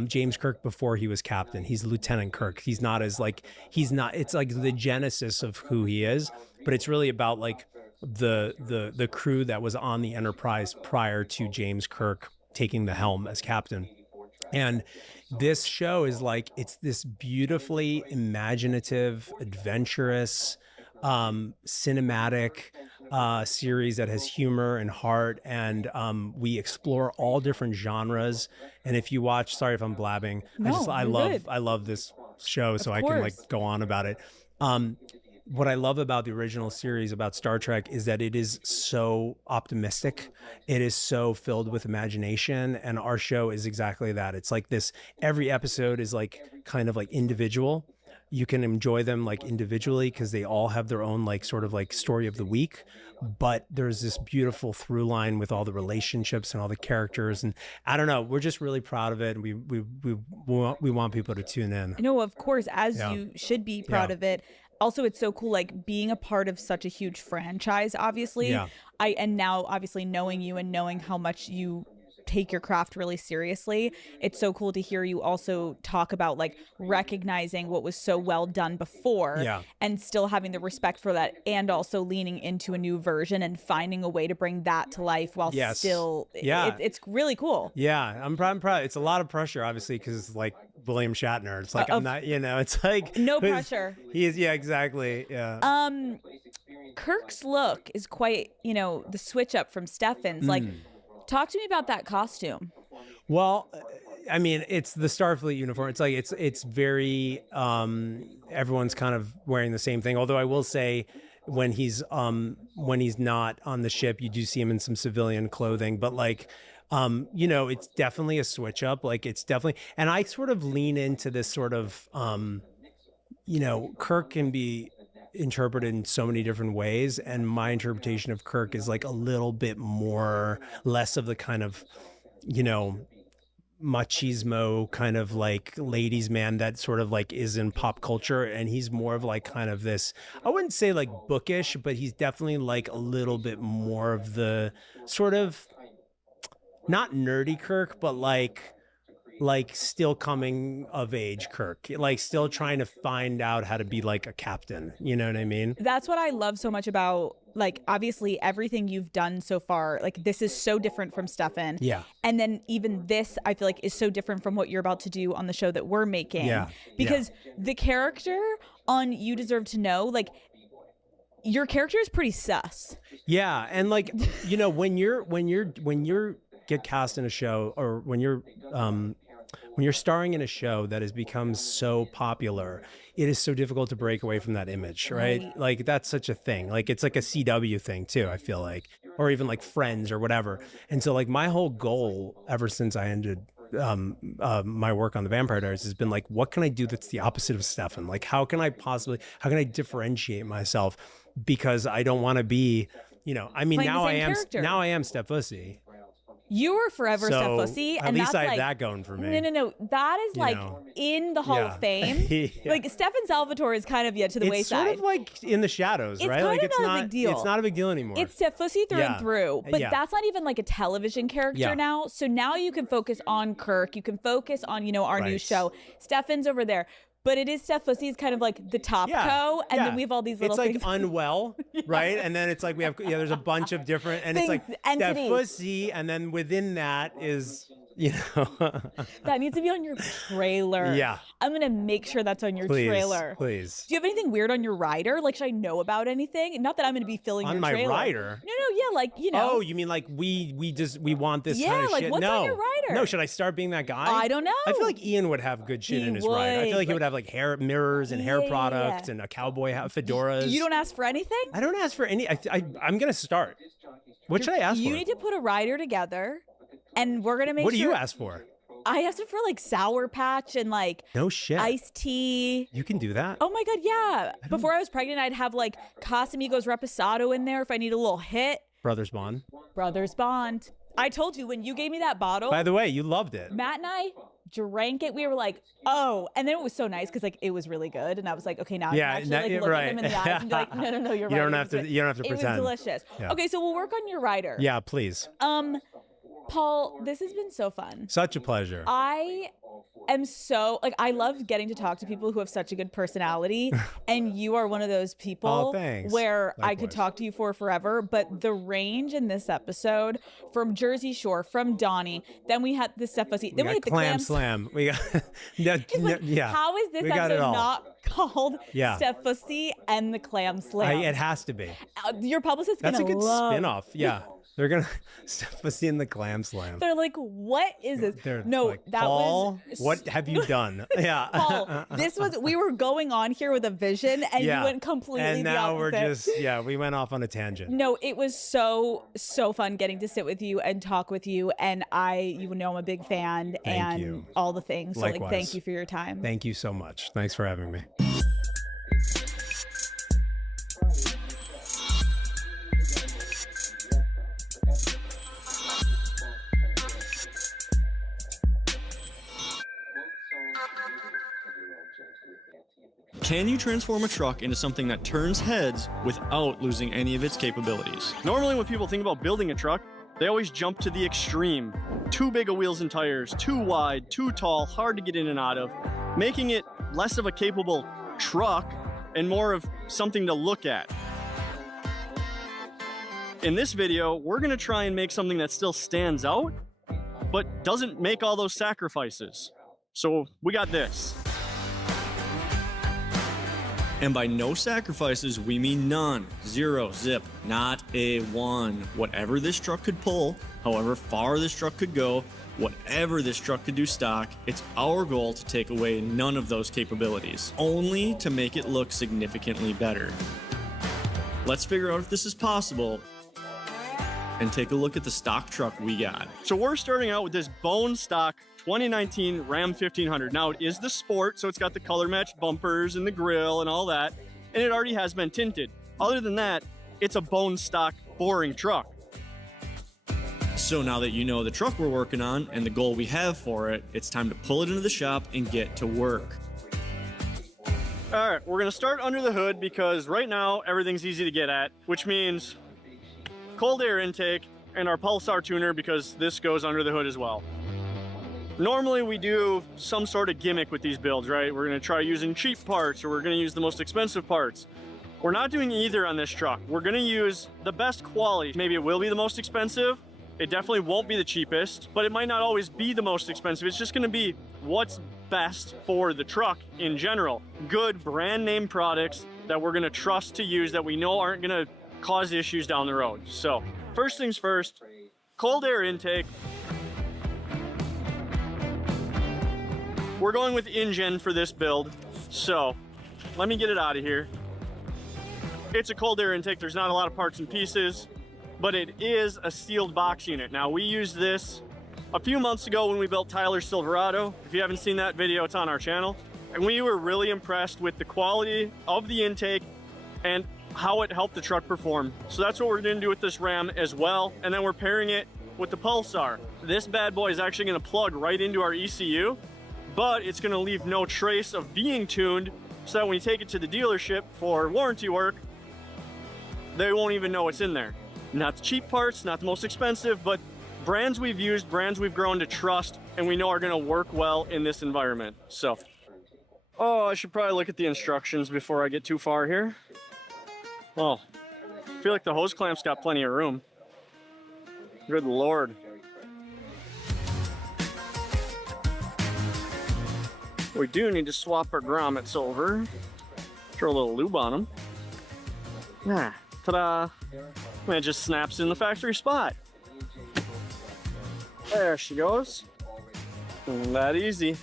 James Kirk before he was captain. He's Lieutenant Kirk. He's not it's the genesis of who he is, but it's really about the crew that was on the Enterprise prior to James Kirk taking the helm as captain. And this show is it's this beautifully imaginative, adventurous, cinematic, series that has humor and heart, and we explore all different genres. And if you watch, sorry if I'm blabbing, No, you're good. I love this show, so I can course. like go on about it. What I love about the original series about Star Trek is that it is so optimistic. It is so filled with imagination. And our show is exactly that. It's like this, every episode is like kind of like individual. You can enjoy them like individually because they all have their own like sort of like story of the week. But there's this beautiful through line with all the relationships and all the characters. And I don't know, we're just really proud of it. And we want people to tune in. No, of course, as Yeah. you should be proud Yeah. of it. Also, it's so cool, like being a part of such a huge franchise, obviously. Yeah. And now obviously knowing you and knowing how much you take your craft really seriously, it's so cool to hear you also talk about like recognizing what was so well done before Yeah. and still having the respect for that, and also leaning into a new version and finding a way to bring that to life while Yes. still Yeah. it's really cool. Yeah, I'm proud. It's a lot of pressure, obviously, because like William Shatner. It's like I'm not, it's like No pressure. He is, yeah, exactly. Yeah. Kirk's look is quite, the switch up from Stefan's. Like, talk to me about that costume. Well, I mean, it's the Starfleet uniform. It's like it's very everyone's kind of wearing the same thing. Although I will say, when he's not on the ship, you do see him in some civilian clothing. But like, it's definitely a switch up. Like it's definitely, and I sort of lean into this sort of, Kirk can be interpreted in so many different ways, and my interpretation of Kirk is like a little bit less of the kind of machismo kind of like ladies man that sort of like is in pop culture, and he's more of like kind of this, I wouldn't say like bookish, but he's definitely like a little bit more of the sort of not nerdy Kirk, but like still coming of age Kirk, like still trying to find out how to be like a captain. You know what I mean? That's what I love so much about, like, obviously everything you've done so far. Like, this is so different from Stefan. Yeah. And then even this, I feel like, is so different from what you're about to do on the show that we're making. Yeah. Because the character on You Deserve to Know, like, your character is pretty sus. Yeah, and like when you're get cast in a show, or when you're starring in a show that has become so popular, it is so difficult to break away from that image, right? Like that's such a thing. Like it's like a CW thing too, I feel like, or even like Friends or whatever. And so like my whole goal ever since I ended my work on the Vampire Diaries has been like, what can I do that's the opposite of Stefan? Like how can I differentiate myself? Because I don't want to be, I mean, Playing now the I same am character. Now I am Steph Pussy. You were forever So Steph Pussy. at And least that's I have like, that going for me. No. That is like in the Hall Yeah. of Fame. Yeah. Like Stefan Salvatore is kind of yet to the It's wayside. sort of like in the shadows, It's right? kind Like of not a big deal. It's not a big deal anymore. It's Steph Pussy through Yeah. and through, but Yeah. that's not even like a television character Yeah. now. So now you can focus on Kirk. You can focus on, our new Right. show. Stefan's over there. But it is Steph Pussy is kind of like the top co, and then we have all these little It's like things. unwell, right? And then it's like we have there's a bunch of different, and it's like Things, Steph entities. Pussy, and then within that is That needs to be on your trailer. Yeah. I'm going to make sure that's on your please, trailer. please. Do you have anything weird on your rider? Like, should I know about anything? Not that I'm going to be filling On your my trailer. rider? No, yeah, like, Oh, you mean like we want this Yeah, kind of like, shit? what's no, on your rider? no. Should I start being that guy? I don't know. I feel like Ian would have good shit He in his ride. I feel like he would, would have like hair mirrors and hair Yeah. products and a cowboy hat, fedoras. You don't ask for anything? I don't ask for any. I'm gonna start. What should I ask You for? need to put a rider together, and we're going to make What sure. do you ask for? I asked for like Sour Patch and like No shit. iced tea. You can do that. Oh my God, yeah. Before I was pregnant, I'd have like Casamigos Reposado in there if I need a little hit. Brothers Bond. Brothers Bond. I told you when you gave me that bottle, By the way, you loved it. Matt and I drank it. We were like, oh. And then it was so nice because like it was really good. And I was like, okay, now Yeah, I can actually like, look at him in the eyes and be like, no, you're right. You don't It have was to. good. You don't have to It pretend. was delicious. Yeah. Okay, so we'll work on your rider. Yeah, please. Paul, this has been so fun. Such a pleasure. I am so, like, I love getting to talk to people who have such a good personality, and you are one of those people thanks. where I could Likewise. talk to you for forever, but the range in this episode, from Jersey Shore, from Donnie, then we had the Steph Fussy, then we had the Clam clams. Slam. We got, yeah. How is this We got it episode all. not called Yeah. Steph Fussy and the Clam Slam? It has to be. Your publicist That's a gonna good love. spin-off. Yeah. They're going to Steph Fussy in the Clam Slam. They're like, what is this? They're No, like, that Paul, was what have you done? Yeah. Paul, we were going on here with a vision, and Yeah. you went completely And the now we're opposite. just, we went off on a tangent. No, it was so fun getting to sit with you and talk with you, and you know I'm a big fan Thank and you. all the things. So like, Likewise. thank you for your time. Thank you so much. Thanks for having me. Can you transform a truck into something that turns heads without losing any of its capabilities? Normally when people think about building a truck, they always jump to the extreme. Too big of wheels and tires, too wide, too tall, hard to get in and out of, making it less of a capable truck and more of something to look at. In this video, we're gonna try and make something that still stands out, but doesn't make all those sacrifices. So we got this. And by no sacrifices, we mean none. Zero, zip, not a one. Whatever this truck could pull, however far this truck could go, whatever this truck could do stock, it's our goal to take away none of those capabilities, only to make it look significantly better. Let's figure out if this is possible and take a look at the stock truck we got. So we're starting out with this bone stock 2019 Ram 1500. Now it is the Sport, so it's got the color matched bumpers and the grille and all that, and it already has been tinted. Other than that, it's a bone stock boring truck. So now that you know the truck we're working on and the goal we have for it, it's time to pull it into the shop and get to work. All right, we're gonna start under the hood because right now everything's easy to get at, which means cold air intake and our pulsar tuner, because this goes under the hood as well. Normally we do some sort of gimmick with these builds, right? We're gonna try using cheap parts, or we're gonna use the most expensive parts. We're not doing either on this truck. We're gonna use the best quality. Maybe it will be the most expensive. It definitely won't be the cheapest, but it might not always be the most expensive. It's just gonna be what's best for the truck in general. Good brand name products that we're gonna trust to use, that we know aren't gonna cause issues down the road. So first things first, cold air intake. We're going with InGen for this build, so let me get it out of here. It's a cold air intake. There's not a lot of parts and pieces, but it is a sealed box unit. Now, we used this a few months ago when we built Tyler's Silverado. If you haven't seen that video, it's on our channel. And we were really impressed with the quality of the intake and how it helped the truck perform. So that's what we're gonna do with this Ram as well. And then we're pairing it with the Pulsar. This bad boy is actually gonna plug right into our ECU, but it's gonna leave no trace of being tuned, so that when you take it to the dealership for warranty work, they won't even know it's in there. Not the cheap parts, not the most expensive, but brands we've used, brands we've grown to trust, and we know are gonna work well in this environment. So, oh, I should probably look at the instructions before I get too far here. Oh, I feel like the hose clamp's got plenty of room. Good Lord. We do need to swap our grommets over. Throw a little lube on them. Ah, ta-da. And it just snaps in the factory spot. There she goes. That easy.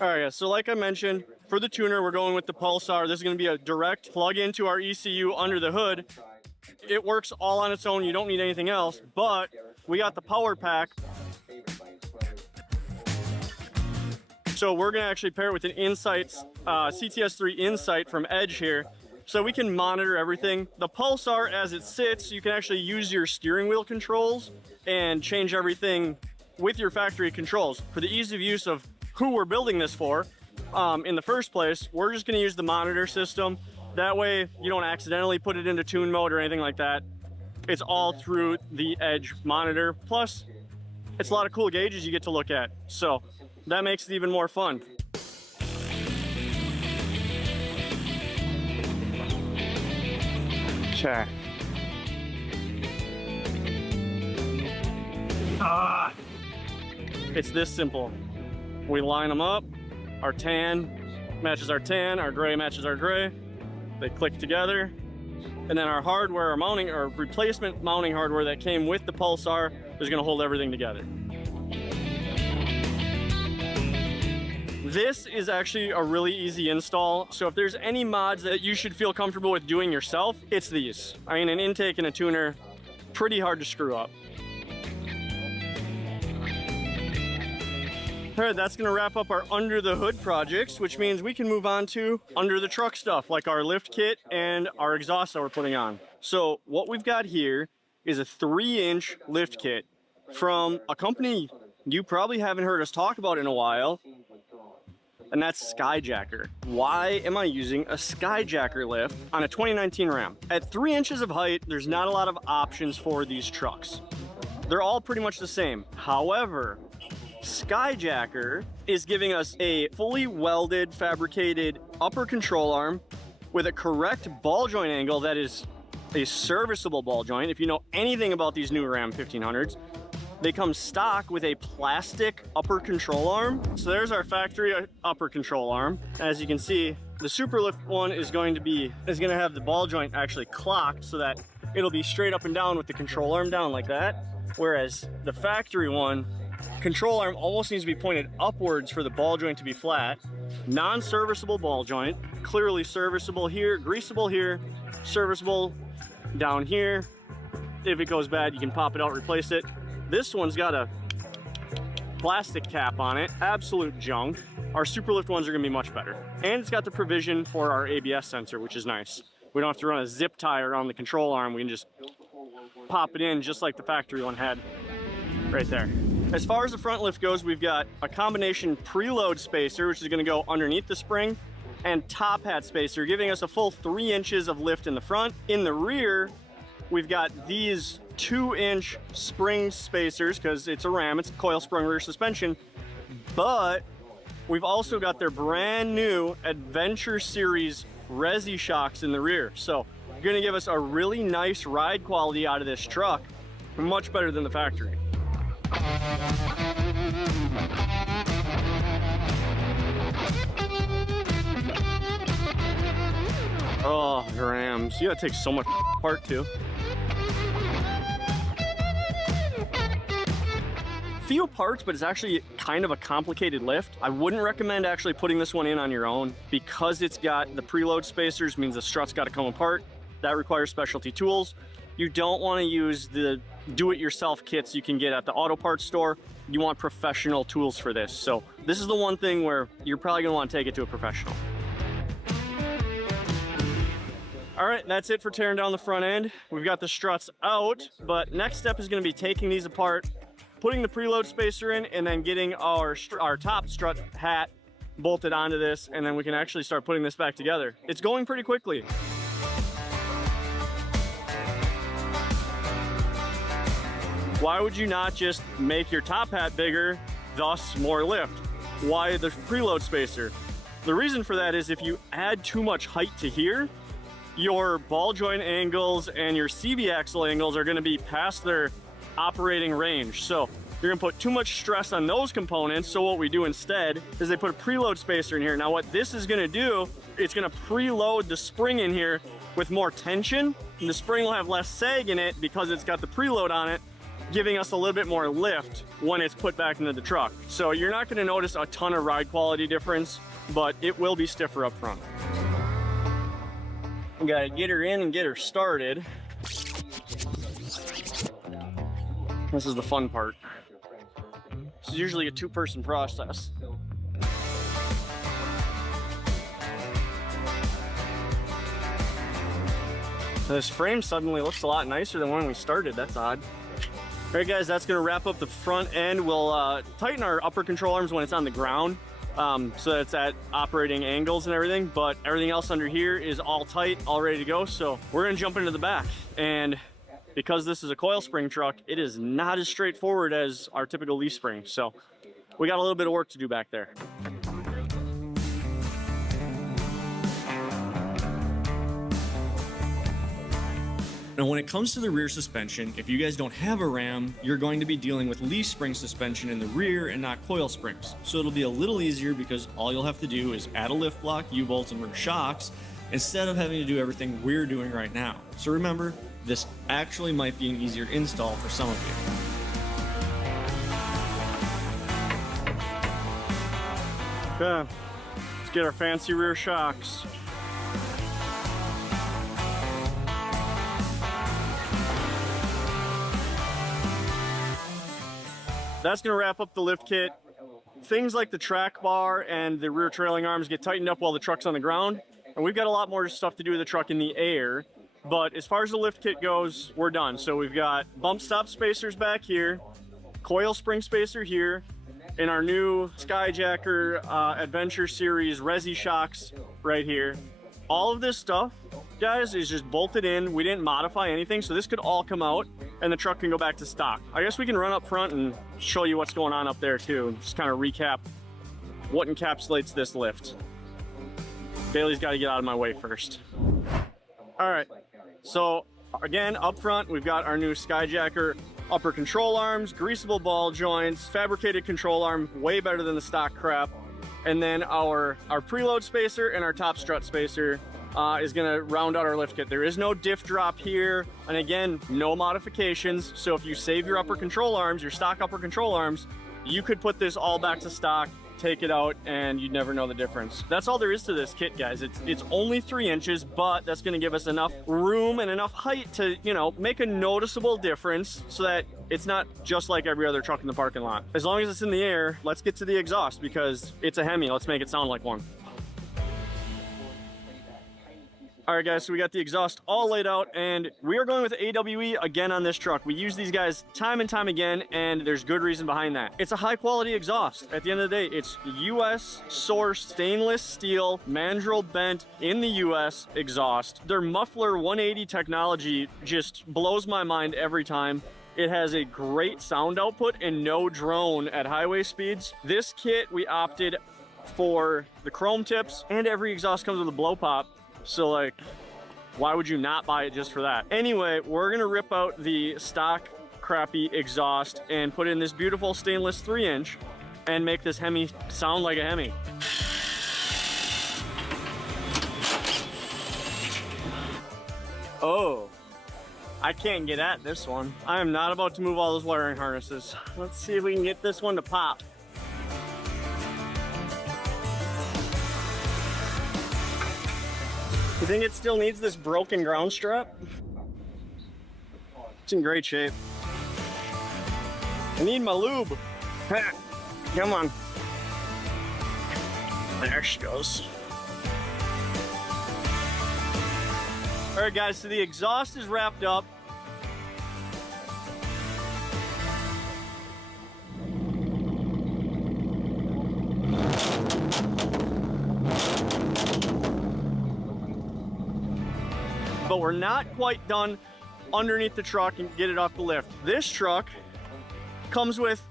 All right, guys, so like I mentioned, for the tuner, we're going with the Pulsar. This is gonna be a direct plug into our ECU under the hood. It works all on its own. You don't need anything else, but we got the power pack. So we're gonna actually pair it with an Insights, CTS3 Insight from Edge here, so we can monitor everything. The Pulsar, as it sits, you can actually use your steering wheel controls and change everything with your factory controls. For the ease of use of who we're building this for, in the first place, we're just gonna use the monitor system. That way you don't accidentally put it into tune mode or anything like that. It's all through the Edge monitor. Plus, it's a lot of cool gauges you get to look at. So that makes it even more fun. Okay. It's this simple. We line them up, our tan matches our tan, our gray matches our gray. They click together. And then our hardware, our mounting, our replacement mounting hardware that came with the Pulsar is gonna hold everything together. This is actually a really easy install. So if there's any mods that you should feel comfortable with doing yourself, it's these. I mean, an intake and a tuner, pretty hard to screw up. All right, that's gonna wrap up our under the hood projects, which means we can move on to under the truck stuff, like our lift kit and our exhaust that we're putting on. So what we've got here is a 3-inch lift kit from a company you probably haven't heard us talk about in a while, and that's Skyjacker. Why am I using a Skyjacker lift on a 2019 Ram? At 3 inches of height, there's not a lot of options for these trucks. They're all pretty much the same. However, Skyjacker is giving us a fully welded, fabricated upper control arm with a correct ball joint angle that is a serviceable ball joint. If you know anything about these new Ram 1500s, they come stock with a plastic upper control arm. So there's our factory upper control arm. As you can see, the Superlift one is going to have the ball joint actually clocked so that it'll be straight up and down with the control arm down like that. Whereas the factory one, control arm almost needs to be pointed upwards for the ball joint to be flat. Non-serviceable ball joint, clearly serviceable here, greasable here, serviceable down here. If it goes bad, you can pop it out, replace it. This one's got a plastic cap on it, absolute junk. Our Superlift ones are gonna be much better. And it's got the provision for our ABS sensor, which is nice. We don't have to run a zip tie around the control arm. We can just pop it in just like the factory one had right there. As far as the front lift goes, we've got a combination preload spacer, which is gonna go underneath the spring, and top hat spacer, giving us a full 3 inches of lift in the front. In the rear, we've got these 2-inch spring spacers, because it's a Ram, it's a coil sprung rear suspension, but we've also got their brand new Adventure Series Resi shocks in the rear. So you're gonna give us a really nice ride quality out of this truck, much better than the factory. Oh, Rams, you gotta take so much apart too. Few parts, but it's actually kind of a complicated lift. I wouldn't recommend actually putting this one in on your own because it's got the preload spacers, means the strut's got to come apart. That requires specialty tools. You don't want to use the do-it-yourself kits you can get at the auto parts store. You want professional tools for this. So this is the one thing where you're probably gonna want to take it to a professional. All right, that's it for tearing down the front end. We've got the struts out, but next step is gonna be taking these apart, putting the preload spacer in, and then getting our top strut hat bolted onto this, and then we can actually start putting this back together. It's going pretty quickly. Why would you not just make your top hat bigger, thus more lift? Why the preload spacer? The reason for that is if you add too much height to here, your ball joint angles and your CV axle angles are gonna be past their operating range. So you're gonna put too much stress on those components. So what we do instead is they put a preload spacer in here. Now what this is gonna do, it's gonna preload the spring in here with more tension, and the spring will have less sag in it because it's got the preload on it, giving us a little bit more lift when it's put back into the truck. So you're not gonna notice a ton of ride quality difference, but it will be stiffer up front. We gotta get her in and get her started. This is the fun part. This is usually a 2-person process. This frame suddenly looks a lot nicer than when we started. That's odd. All right, guys, that's gonna wrap up the front end. We'll tighten our upper control arms when it's on the ground. so that it's at operating angles and everything, but everything else under here is all tight, all ready to go. So we're gonna jump into the back, and because this is a coil spring truck, it is not as straightforward as our typical leaf spring. So we got a little bit of work to do back there. Now, when it comes to the rear suspension, if you guys don't have a Ram, you're going to be dealing with leaf spring suspension in the rear and not coil springs. So it'll be a little easier because all you'll have to do is add a lift block, U-bolts, and rear shocks instead of having to do everything we're doing right now. So remember, this actually might be an easier install for some of you. Okay, let's get our fancy rear shocks. That's gonna wrap up the lift kit. Things like the track bar and the rear trailing arms get tightened up while the truck's on the ground. And we've got a lot more stuff to do with the truck in the air. But as far as the lift kit goes, we're done. So we've got bump stop spacers back here, coil spring spacer here, and our new Skyjacker Adventure Series Resi shocks right here. All of this stuff, guys, is just bolted in. We didn't modify anything, so this could all come out and the truck can go back to stock. I guess we can run up front and show you what's going on up there too. Just kind of recap what encapsulates this lift. Bailey's got to get out of my way first. All right, so again, up front, we've got our new Skyjacker upper control arms, greasable ball joints, fabricated control arm, way better than the stock crap. And then our preload spacer and our top strut spacer is gonna round out our lift kit. There is no diff drop here, and again, no modifications. So if you save your upper control arms, your stock upper control arms, you could put this all back to stock, take it out, and you'd never know the difference. That's all there is to this kit, guys. It's only 3 inches, but that's gonna give us enough room and enough height to, you know, make a noticeable difference so that it's not just like every other truck in the parking lot. As long as it's in the air, let's get to the exhaust because it's a Hemi. Let's make it sound like one. All right, guys, so we got the exhaust all laid out, and we are going with AWE again on this truck. We use these guys time and time again, and there's good reason behind that. It's a high-quality exhaust. At the end of the day, it's U.S. sourced stainless steel, mandrel bent in the U.S. exhaust. Their muffler 180 technology just blows my mind every time. It has a great sound output and no drone at highway speeds. This kit, we opted for the chrome tips, and every exhaust comes with a blow pop. So like, why would you not buy it just for that? Anyway, we're gonna rip out the stock crappy exhaust and put in this beautiful stainless 3-inch and make this Hemi sound like a Hemi. Oh, I can't get at this one. I am not about to move all those wiring harnesses. Let's see if we can get this one to pop. You think it still needs this broken ground strap? It's in great shape. I need my lube. Come on. There she goes. All right, guys, so the exhaust is wrapped up. But we're not quite done underneath the truck and get it off the lift. This truck comes with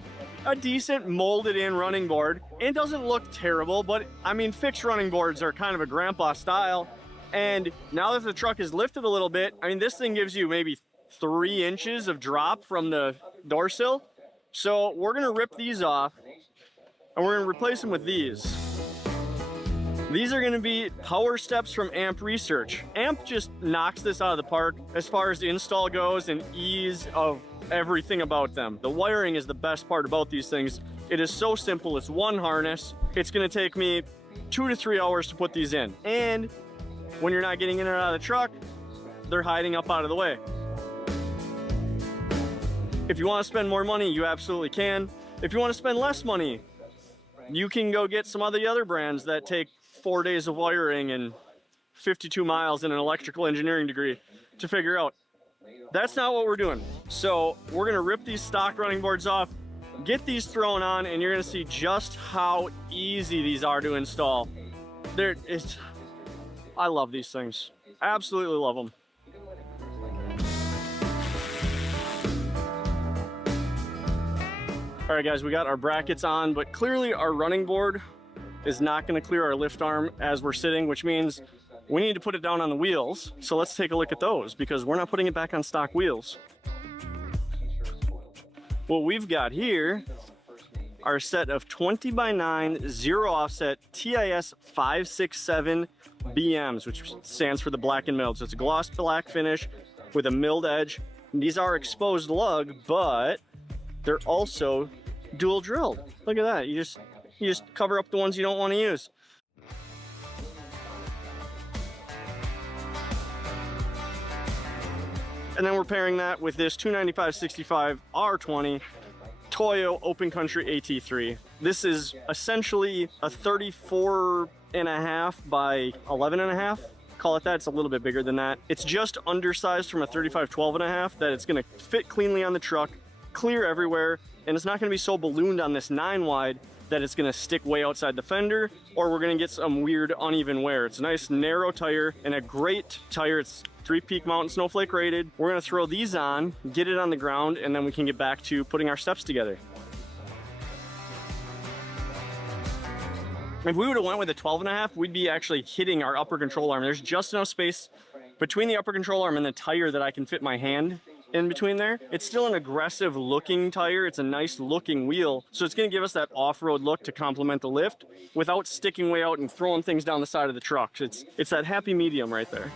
a decent molded in running board. It doesn't look terrible, but I mean, fixed running boards are kind of a grandpa style. And now that the truck is lifted a little bit, I mean, this thing gives you maybe 3 inches of drop from the door sill. So we're gonna rip these off and we're gonna replace them with these. These are gonna be power steps from Amp Research. Amp just knocks this out of the park as far as the install goes and ease of everything about them. The wiring is the best part about these things. It is so simple, it's one harness. It's gonna take me 2 to 3 hours to put these in. And when you're not getting in and out of the truck, they're hiding up out of the way. If you wanna spend more money, you absolutely can. If you wanna spend less money, you can go get some of the other brands that take 4 days of wiring and 52 miles in an electrical engineering degree to figure out. That's not what we're doing. So we're gonna rip these stock running boards off get these thrown on and you're gonna see just how easy these are to install. I love these things. Absolutely love them. All right, guys, we got our brackets on, but clearly our running board is not gonna clear our lift arm as we're sitting, which means we need to put it down on the wheels. So let's take a look at those because we're not putting it back on stock wheels. What we've got here are a set of 20x9 zero offset TIS 567 BMs, which stands for the black and milled. So it's a gloss black finish with a milled edge. And these are exposed lug, but they're also dual drilled. Look at that. You just cover up the ones you don't want to use. And then we're pairing that with this 295/65 R20 Toyo Open Country AT3. This is essentially a 34.5 by 11.5. Call it that. It's a little bit bigger than that. It's just undersized from a 35/12.5 that it's going to fit cleanly on the truck, clear everywhere, and it's not going to be so ballooned on this 9 wide that it's going to stick way outside the fender, or we're going to get some weird uneven wear. It's a nice narrow tire and a great tire. It's 3-peak mountain snowflake rated. We're going to throw these on, get it on the ground, and then we can get back to putting our steps together. If we would have went with a 12.5, we'd be actually hitting our upper control arm. There's just enough space between the upper control arm and the tire that I can fit my hand in between there. It's still an aggressive looking tire. It's a nice looking wheel. So it's going to give us that off-road look to complement the lift without sticking way out and throwing things down the side of the truck. It's that happy medium right there.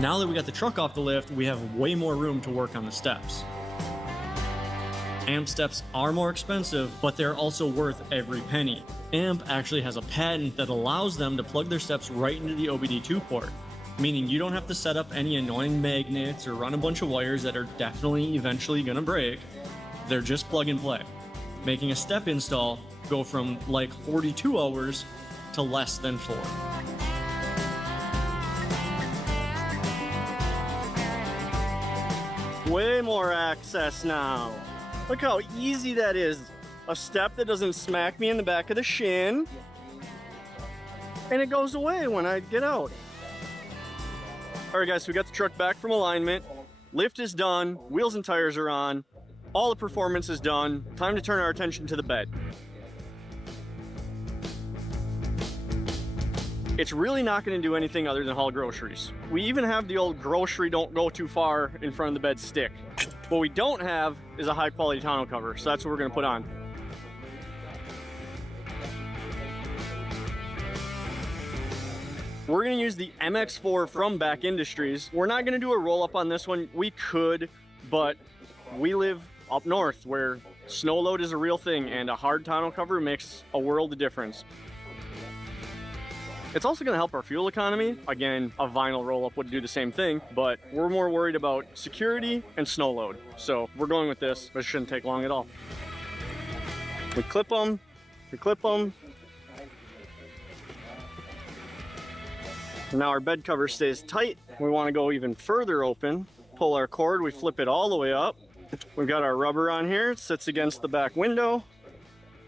Now that we got the truck off the lift, we have way more room to work on the steps. AMP steps are more expensive, but they're also worth every penny. AMP actually has a patent that allows them to plug their steps right into the OBD2 port, meaning you don't have to set up any annoying magnets or run a bunch of wires that are definitely eventually gonna break. They're just plug and play, making a step install go from like 42 hours to less than 4. Way more access now. Look how easy that is. A step that doesn't smack me in the back of the shin. And it goes away when I get out. All right, guys, so we got the truck back from alignment. Lift is done, wheels and tires are on. All the performance is done. Time to turn our attention to the bed. It's really not going to do anything other than haul groceries. We even have the old grocery don't go too far in front of the bed stick. What we don't have is a high quality tonneau cover, so that's what we're going to put on. We're going to use the MX4 from Back Industries. We're not going to do a roll up on this one. We could, but we live up north where snow load is a real thing and a hard tonneau cover makes a world of difference. It's also going to help our fuel economy. Again, a vinyl roll-up would do the same thing, but we're more worried about security and snow load. So we're going with this, but it shouldn't take long at all. We clip them, we clip them. Now our bed cover stays tight. We want to go even further open. Pull our cord, we flip it all the way up. We've got our rubber on here, it sits against the back window.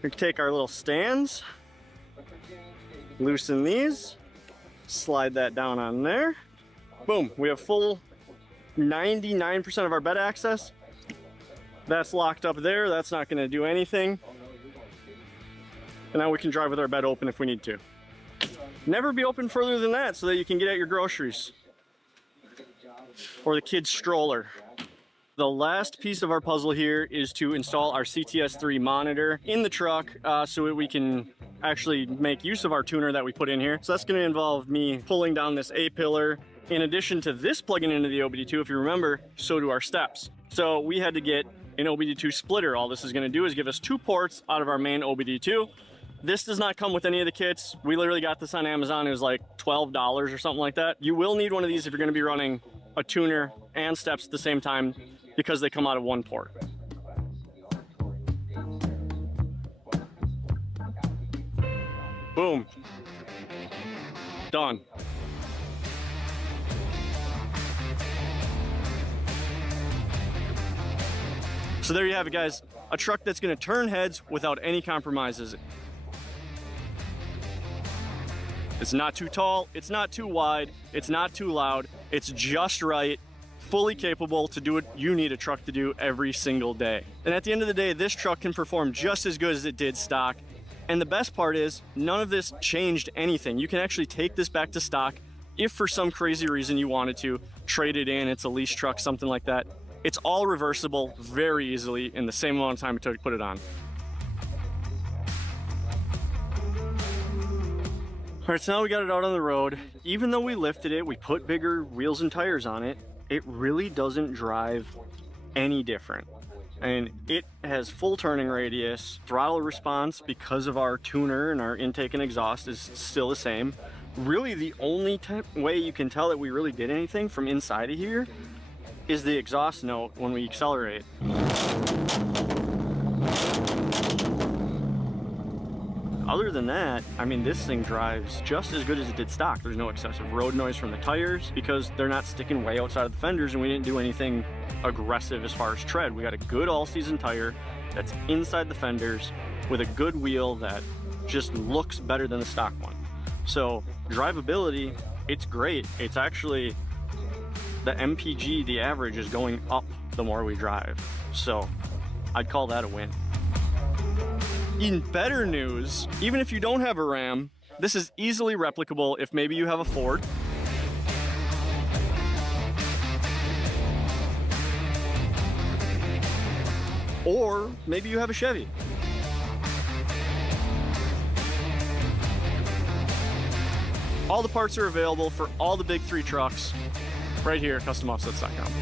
We can take our little stands, loosen these, slide that down on there. Boom, we have full 99% of our bed access. That's locked up there, that's not gonna do anything. And now we can drive with our bed open if we need to. Never be open further than that so that you can get at your groceries. Or the kid's stroller. The last piece of our puzzle here is to install our CTS3 monitor in the truck so that we can actually make use of our tuner that we put in here. So that's going to involve me pulling down this A-pillar. In addition to this plugging into the OBD2, if you remember, so do our steps. So we had to get an OBD2 splitter. All this is going to do is give us 2 ports out of our main OBD2. This does not come with any of the kits. We literally got this on Amazon. It was like $12 or something like that. You will need one of these if you're going to be running a tuner and steps at the same time, because they come out of one port. Boom. Done. So there you have it, guys. A truck that's gonna turn heads without any compromises. It's not too tall, it's not too wide, it's not too loud, it's just right, fully capable to do what you need a truck to do every single day. And at the end of the day, this truck can perform just as good as it did stock. And the best part is, none of this changed anything. You can actually take this back to stock if for some crazy reason you wanted to, trade it in, it's a lease truck, something like that. It's all reversible very easily in the same amount of time it took to put it on. All right, so now we got it out on the road. Even though we lifted it, we put bigger wheels and tires on it, it really doesn't drive any different. And it has full turning radius, throttle response because of our tuner and our intake and exhaust is still the same. Really the only way you can tell that we really did anything from inside of here is the exhaust note when we accelerate. Other than that, I mean, this thing drives just as good as it did stock. There's no excessive road noise from the tires because they're not sticking way outside of the fenders, and we didn't do anything aggressive as far as tread. We got a good all-season tire that's inside the fenders with a good wheel that just looks better than the stock one. So drivability, it's great. It's actually, the MPG, the average, is going up the more we drive. So I'd call that a win. In better news, even if you don't have a Ram, this is easily replicable if maybe you have a Ford. Or maybe you have a Chevy. All the parts are available for all the big 3 trucks right here at CustomOffsets.com.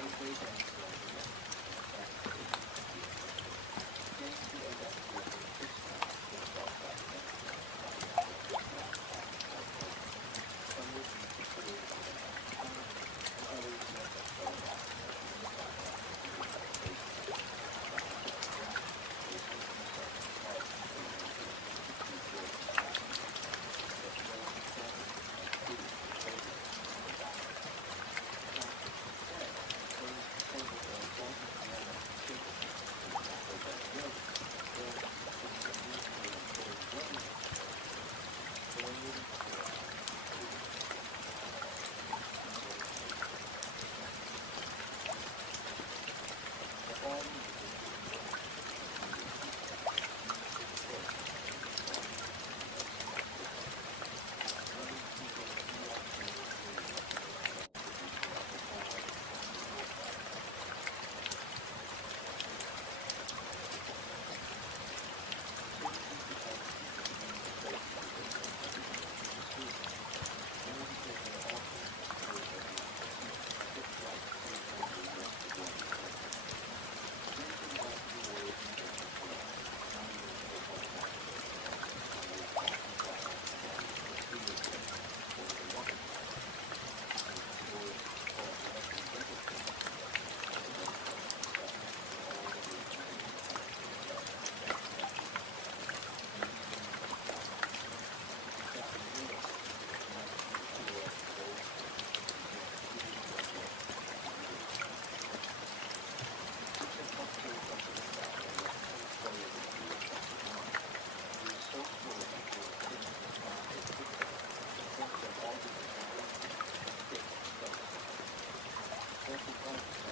Thank you.